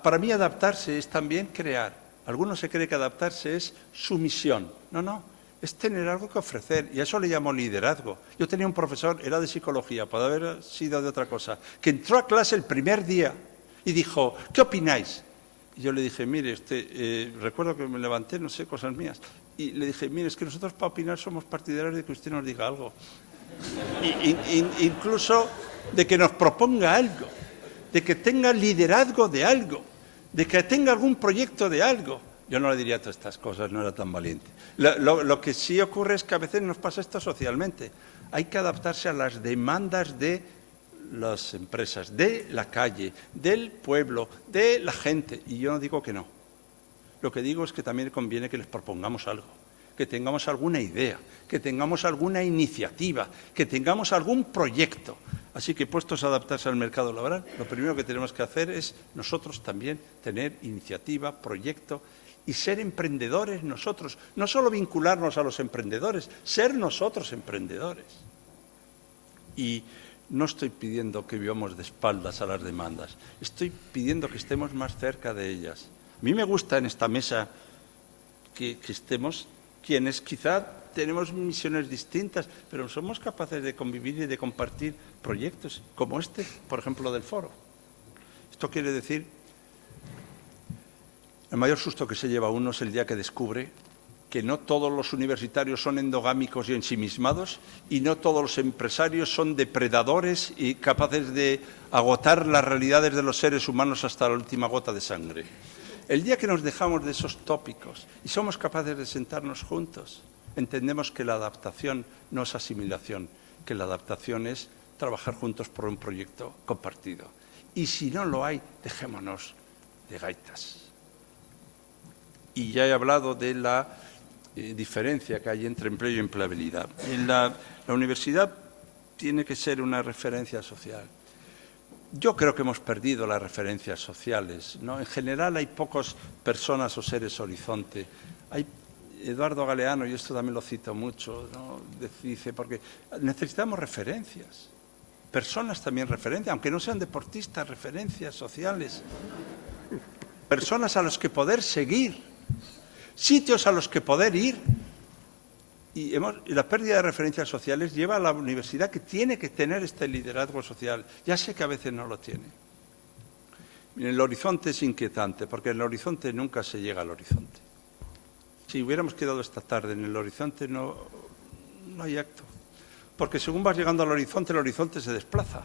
Para mí adaptarse es también crear. Algunos se cree que adaptarse es sumisión. No, es tener algo que ofrecer, y a eso le llamo liderazgo. Yo tenía un profesor, era de psicología, puede haber sido de otra cosa, que entró a clase el primer día y dijo, ¿qué opináis? Y yo le dije, mire, recuerdo que me levanté, no sé, cosas mías, y le dije, mire, es que nosotros para opinar somos partidarios de que usted nos diga algo. Incluso de que nos proponga algo, de que tenga liderazgo de algo, de que tenga algún proyecto de algo. Yo no le diría todas estas cosas, no era tan valiente. Lo que sí ocurre es que a veces nos pasa esto socialmente. Hay que adaptarse a las demandas de las empresas, de la calle, del pueblo, de la gente. Y yo no digo que no. Lo que digo es que también conviene que les propongamos algo, que tengamos alguna idea, que tengamos alguna iniciativa, que tengamos algún proyecto. Así que, puestos a adaptarse al mercado laboral, lo primero que tenemos que hacer es nosotros también tener iniciativa, proyecto y ser emprendedores nosotros. No solo vincularnos a los emprendedores, ser nosotros emprendedores. Y no estoy pidiendo que vivamos de espaldas a las demandas, estoy pidiendo que estemos más cerca de ellas. A mí me gusta en esta mesa que estemos quienes quizá tenemos misiones distintas, pero somos capaces de convivir y de compartir proyectos como este, por ejemplo, del foro. Esto quiere decir, el mayor susto que se lleva uno es el día que descubre que no todos los universitarios son endogámicos y ensimismados y no todos los empresarios son depredadores y capaces de agotar las realidades de los seres humanos hasta la última gota de sangre. El día que nos dejamos de esos tópicos y somos capaces de sentarnos juntos, entendemos que la adaptación no es asimilación, que la adaptación es trabajar juntos por un proyecto compartido. Y si no lo hay, dejémonos de gaitas. Y ya he hablado de la diferencia que hay entre empleo y empleabilidad. La universidad tiene que ser una referencia social. Yo creo que hemos perdido las referencias sociales, ¿no? En general hay pocas personas o seres horizonte. Eduardo Galeano, y esto también lo cito mucho, ¿no? Dice, porque necesitamos referencias, personas también referencias, aunque no sean deportistas, referencias sociales, personas a las que poder seguir, sitios a los que poder ir. Y la pérdida de referencias sociales lleva a la universidad que tiene que tener este liderazgo social. Ya sé que a veces no lo tiene. El horizonte es inquietante, porque en el horizonte nunca se llega al horizonte. Si hubiéramos quedado esta tarde en el horizonte, no hay acto. Porque según vas llegando al horizonte, el horizonte se desplaza.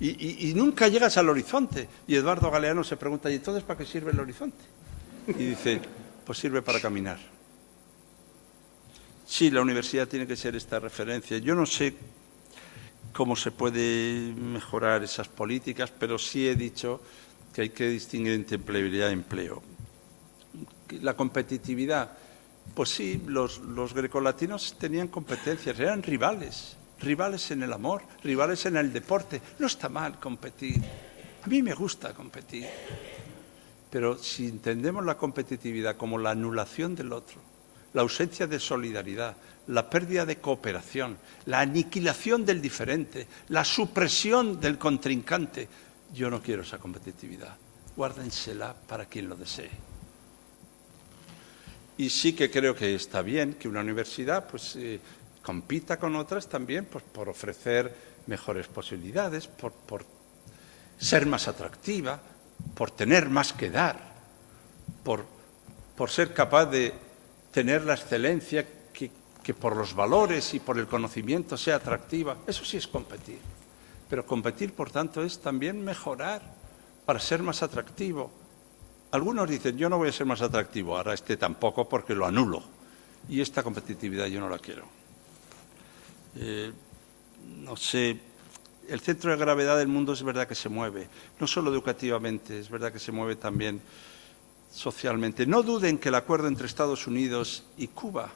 Y nunca llegas al horizonte. Y Eduardo Galeano se pregunta, ¿y entonces para qué sirve el horizonte? Y dice, pues sirve para caminar. Sí, la universidad tiene que ser esta referencia. Yo no sé cómo se puede mejorar esas políticas, pero sí he dicho que hay que distinguir entre empleabilidad y empleo. La competitividad, pues sí, los grecolatinos tenían competencias, eran rivales en el amor, rivales en el deporte. No está mal competir, a mí me gusta competir, pero si entendemos la competitividad como la anulación del otro, la ausencia de solidaridad, la pérdida de cooperación, la aniquilación del diferente, la supresión del contrincante, yo no quiero esa competitividad. Guárdensela para quien lo desee. Y sí que creo que está bien que una universidad compita con otras también por ofrecer mejores posibilidades, por ser más atractiva, por tener más que dar, por ser capaz de tener la excelencia que por los valores y por el conocimiento sea atractiva. Eso sí es competir. Pero competir, por tanto, es también mejorar para ser más atractivo. Algunos dicen, yo no voy a ser más atractivo, ahora tampoco porque lo anulo. Y esta competitividad yo no la quiero. No sé, el centro de gravedad del mundo es verdad que se mueve, no solo educativamente, es verdad que se mueve también socialmente. No duden que el acuerdo entre Estados Unidos y Cuba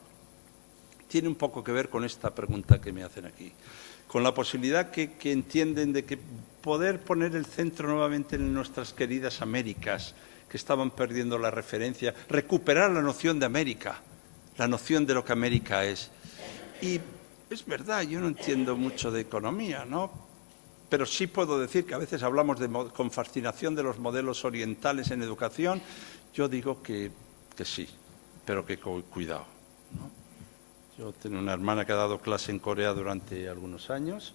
tiene un poco que ver con esta pregunta que me hacen aquí, con la posibilidad que entienden de que poder poner el centro nuevamente en nuestras queridas Américas, que estaban perdiendo la referencia, recuperar la noción de América, la noción de lo que América es. Y es verdad, yo no entiendo mucho de economía, ¿no? Pero sí puedo decir que a veces hablamos con fascinación de los modelos orientales en educación. Yo digo que sí, pero que cuidado, ¿no? Yo tengo una hermana que ha dado clase en Corea durante algunos años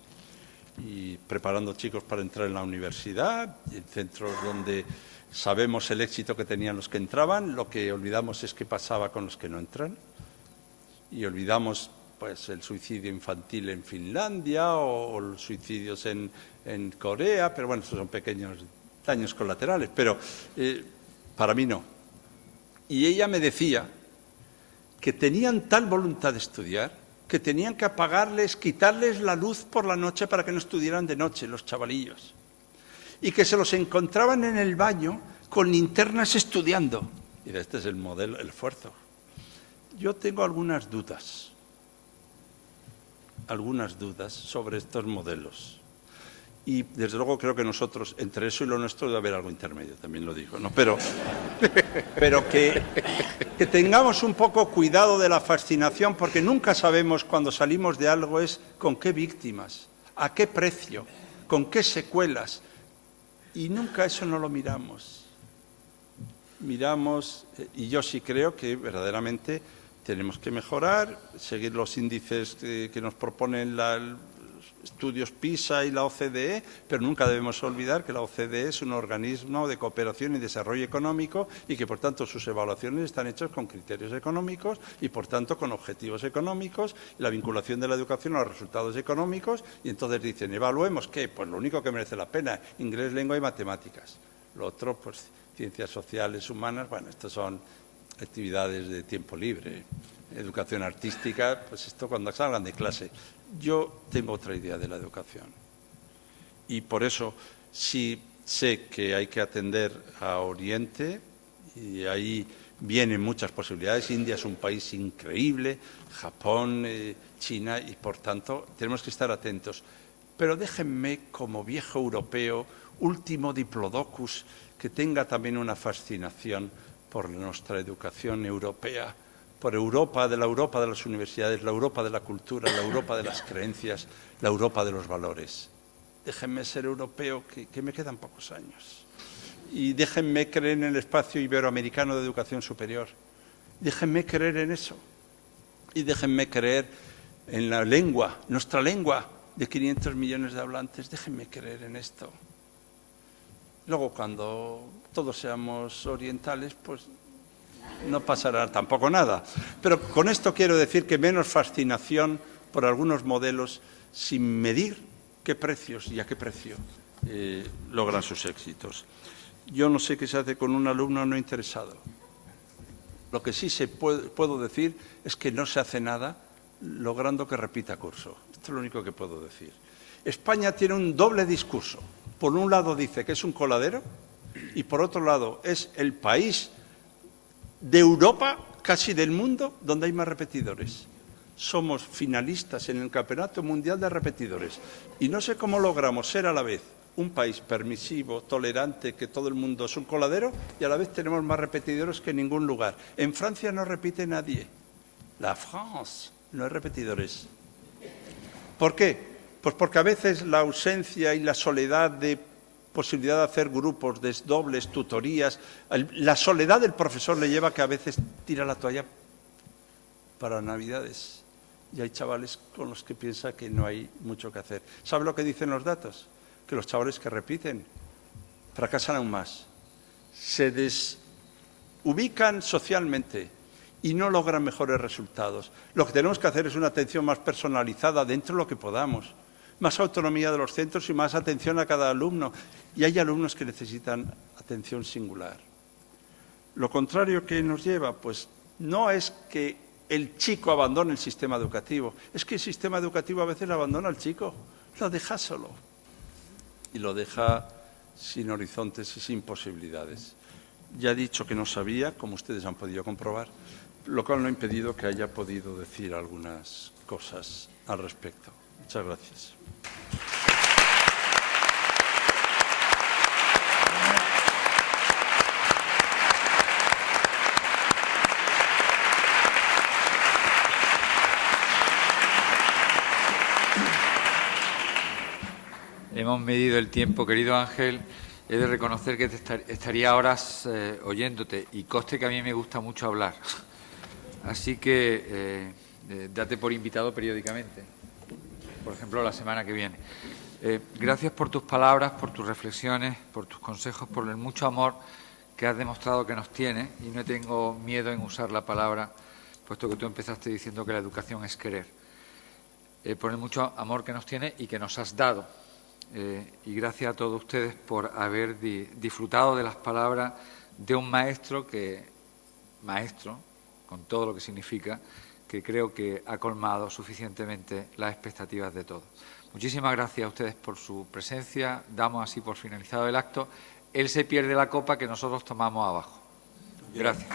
y preparando chicos para entrar en la universidad, en centros donde sabemos el éxito que tenían los que entraban, lo que olvidamos es qué pasaba con los que no entran y olvidamos pues el suicidio infantil en Finlandia o los suicidios en Corea, pero bueno, estos son pequeños daños colaterales, pero para mí no. Y ella me decía que tenían tal voluntad de estudiar que tenían que apagarles, quitarles la luz por la noche para que no estudiaran de noche los chavalillos. Y que se los encontraban en el baño con linternas estudiando. Y este es el modelo, el esfuerzo. Yo tengo algunas dudas sobre estos modelos. Y, desde luego, creo que nosotros, entre eso y lo nuestro, debe haber algo intermedio, también lo digo, ¿no? Pero que tengamos un poco cuidado de la fascinación, porque nunca sabemos cuando salimos de algo es con qué víctimas, a qué precio, con qué secuelas. Y nunca eso no lo miramos. Miramos, y yo sí creo que verdaderamente tenemos que mejorar, seguir los índices que nos proponen estudios PISA y la OCDE, pero nunca debemos olvidar que la OCDE es un organismo de cooperación y desarrollo económico y que, por tanto, sus evaluaciones están hechas con criterios económicos y, por tanto, con objetivos económicos, la vinculación de la educación a los resultados económicos, y entonces dicen, evaluemos ¿qué? Pues lo único que merece la pena, inglés, lengua y matemáticas. Lo otro, pues, ciencias sociales, humanas, bueno, estas son actividades de tiempo libre. Educación artística, pues esto cuando salgan de clase. Yo tengo otra idea de la educación y por eso sí sé que hay que atender a Oriente y ahí vienen muchas posibilidades. India es un país increíble, Japón, China y por tanto tenemos que estar atentos. Pero déjenme como viejo europeo, último diplodocus, que tenga también una fascinación por nuestra educación europea, por Europa de las universidades, la Europa de la cultura, la Europa de las creencias, la Europa de los valores. Déjenme ser europeo, que me quedan pocos años. Y déjenme creer en el espacio iberoamericano de educación superior. Déjenme creer en eso. Y déjenme creer en la lengua, nuestra lengua de 500 millones de hablantes. Déjenme creer en esto. Luego, cuando todos seamos orientales, pues no pasará tampoco nada. Pero con esto quiero decir que menos fascinación por algunos modelos sin medir qué precios y a qué precio logran sus éxitos. Yo no sé qué se hace con un alumno no interesado. Lo que sí puedo decir es que no se hace nada logrando que repita curso. Esto es lo único que puedo decir. España tiene un doble discurso. Por un lado dice que es un coladero y por otro lado es el país de Europa, casi del mundo, donde hay más repetidores. Somos finalistas en el Campeonato Mundial de Repetidores. Y no sé cómo logramos ser a la vez un país permisivo, tolerante, que todo el mundo es un coladero, y a la vez tenemos más repetidores que en ningún lugar. En Francia no repite nadie. La France no hay repetidores. ¿Por qué? Pues porque a veces la ausencia y la soledad de posibilidad de hacer grupos, desdobles, tutorías, la soledad del profesor le lleva a que a veces tira la toalla para Navidades. Y hay chavales con los que piensa que no hay mucho que hacer. ¿Sabe lo que dicen los datos? Que los chavales que repiten fracasan aún más. Se desubican socialmente y no logran mejores resultados. Lo que tenemos que hacer es una atención más personalizada dentro de lo que podamos. Más autonomía de los centros y más atención a cada alumno. Y hay alumnos que necesitan atención singular. Lo contrario que nos lleva, pues no es que el chico abandone el sistema educativo. Es que el sistema educativo a veces abandona al chico, lo deja solo y lo deja sin horizontes y sin posibilidades. Ya he dicho que no sabía, como ustedes han podido comprobar, lo cual no ha impedido que haya podido decir algunas cosas al respecto. Muchas gracias. Hemos medido el tiempo, querido Ángel. He de reconocer que estaría horas oyéndote y conste que a mí me gusta mucho hablar. Así que date por invitado periódicamente, por ejemplo, la semana que viene. Gracias por tus palabras, por tus reflexiones, por tus consejos, por el mucho amor que has demostrado que nos tienes, y no tengo miedo en usar la palabra, puesto que tú empezaste diciendo que la educación es querer. Por el mucho amor que nos tienes y que nos has dado. Y gracias a todos ustedes por haber disfrutado de las palabras de un maestro, con todo lo que significa, que creo que ha colmado suficientemente las expectativas de todos. Muchísimas gracias a ustedes por su presencia. Damos así por finalizado el acto. Él se pierde la copa que nosotros tomamos abajo. Gracias.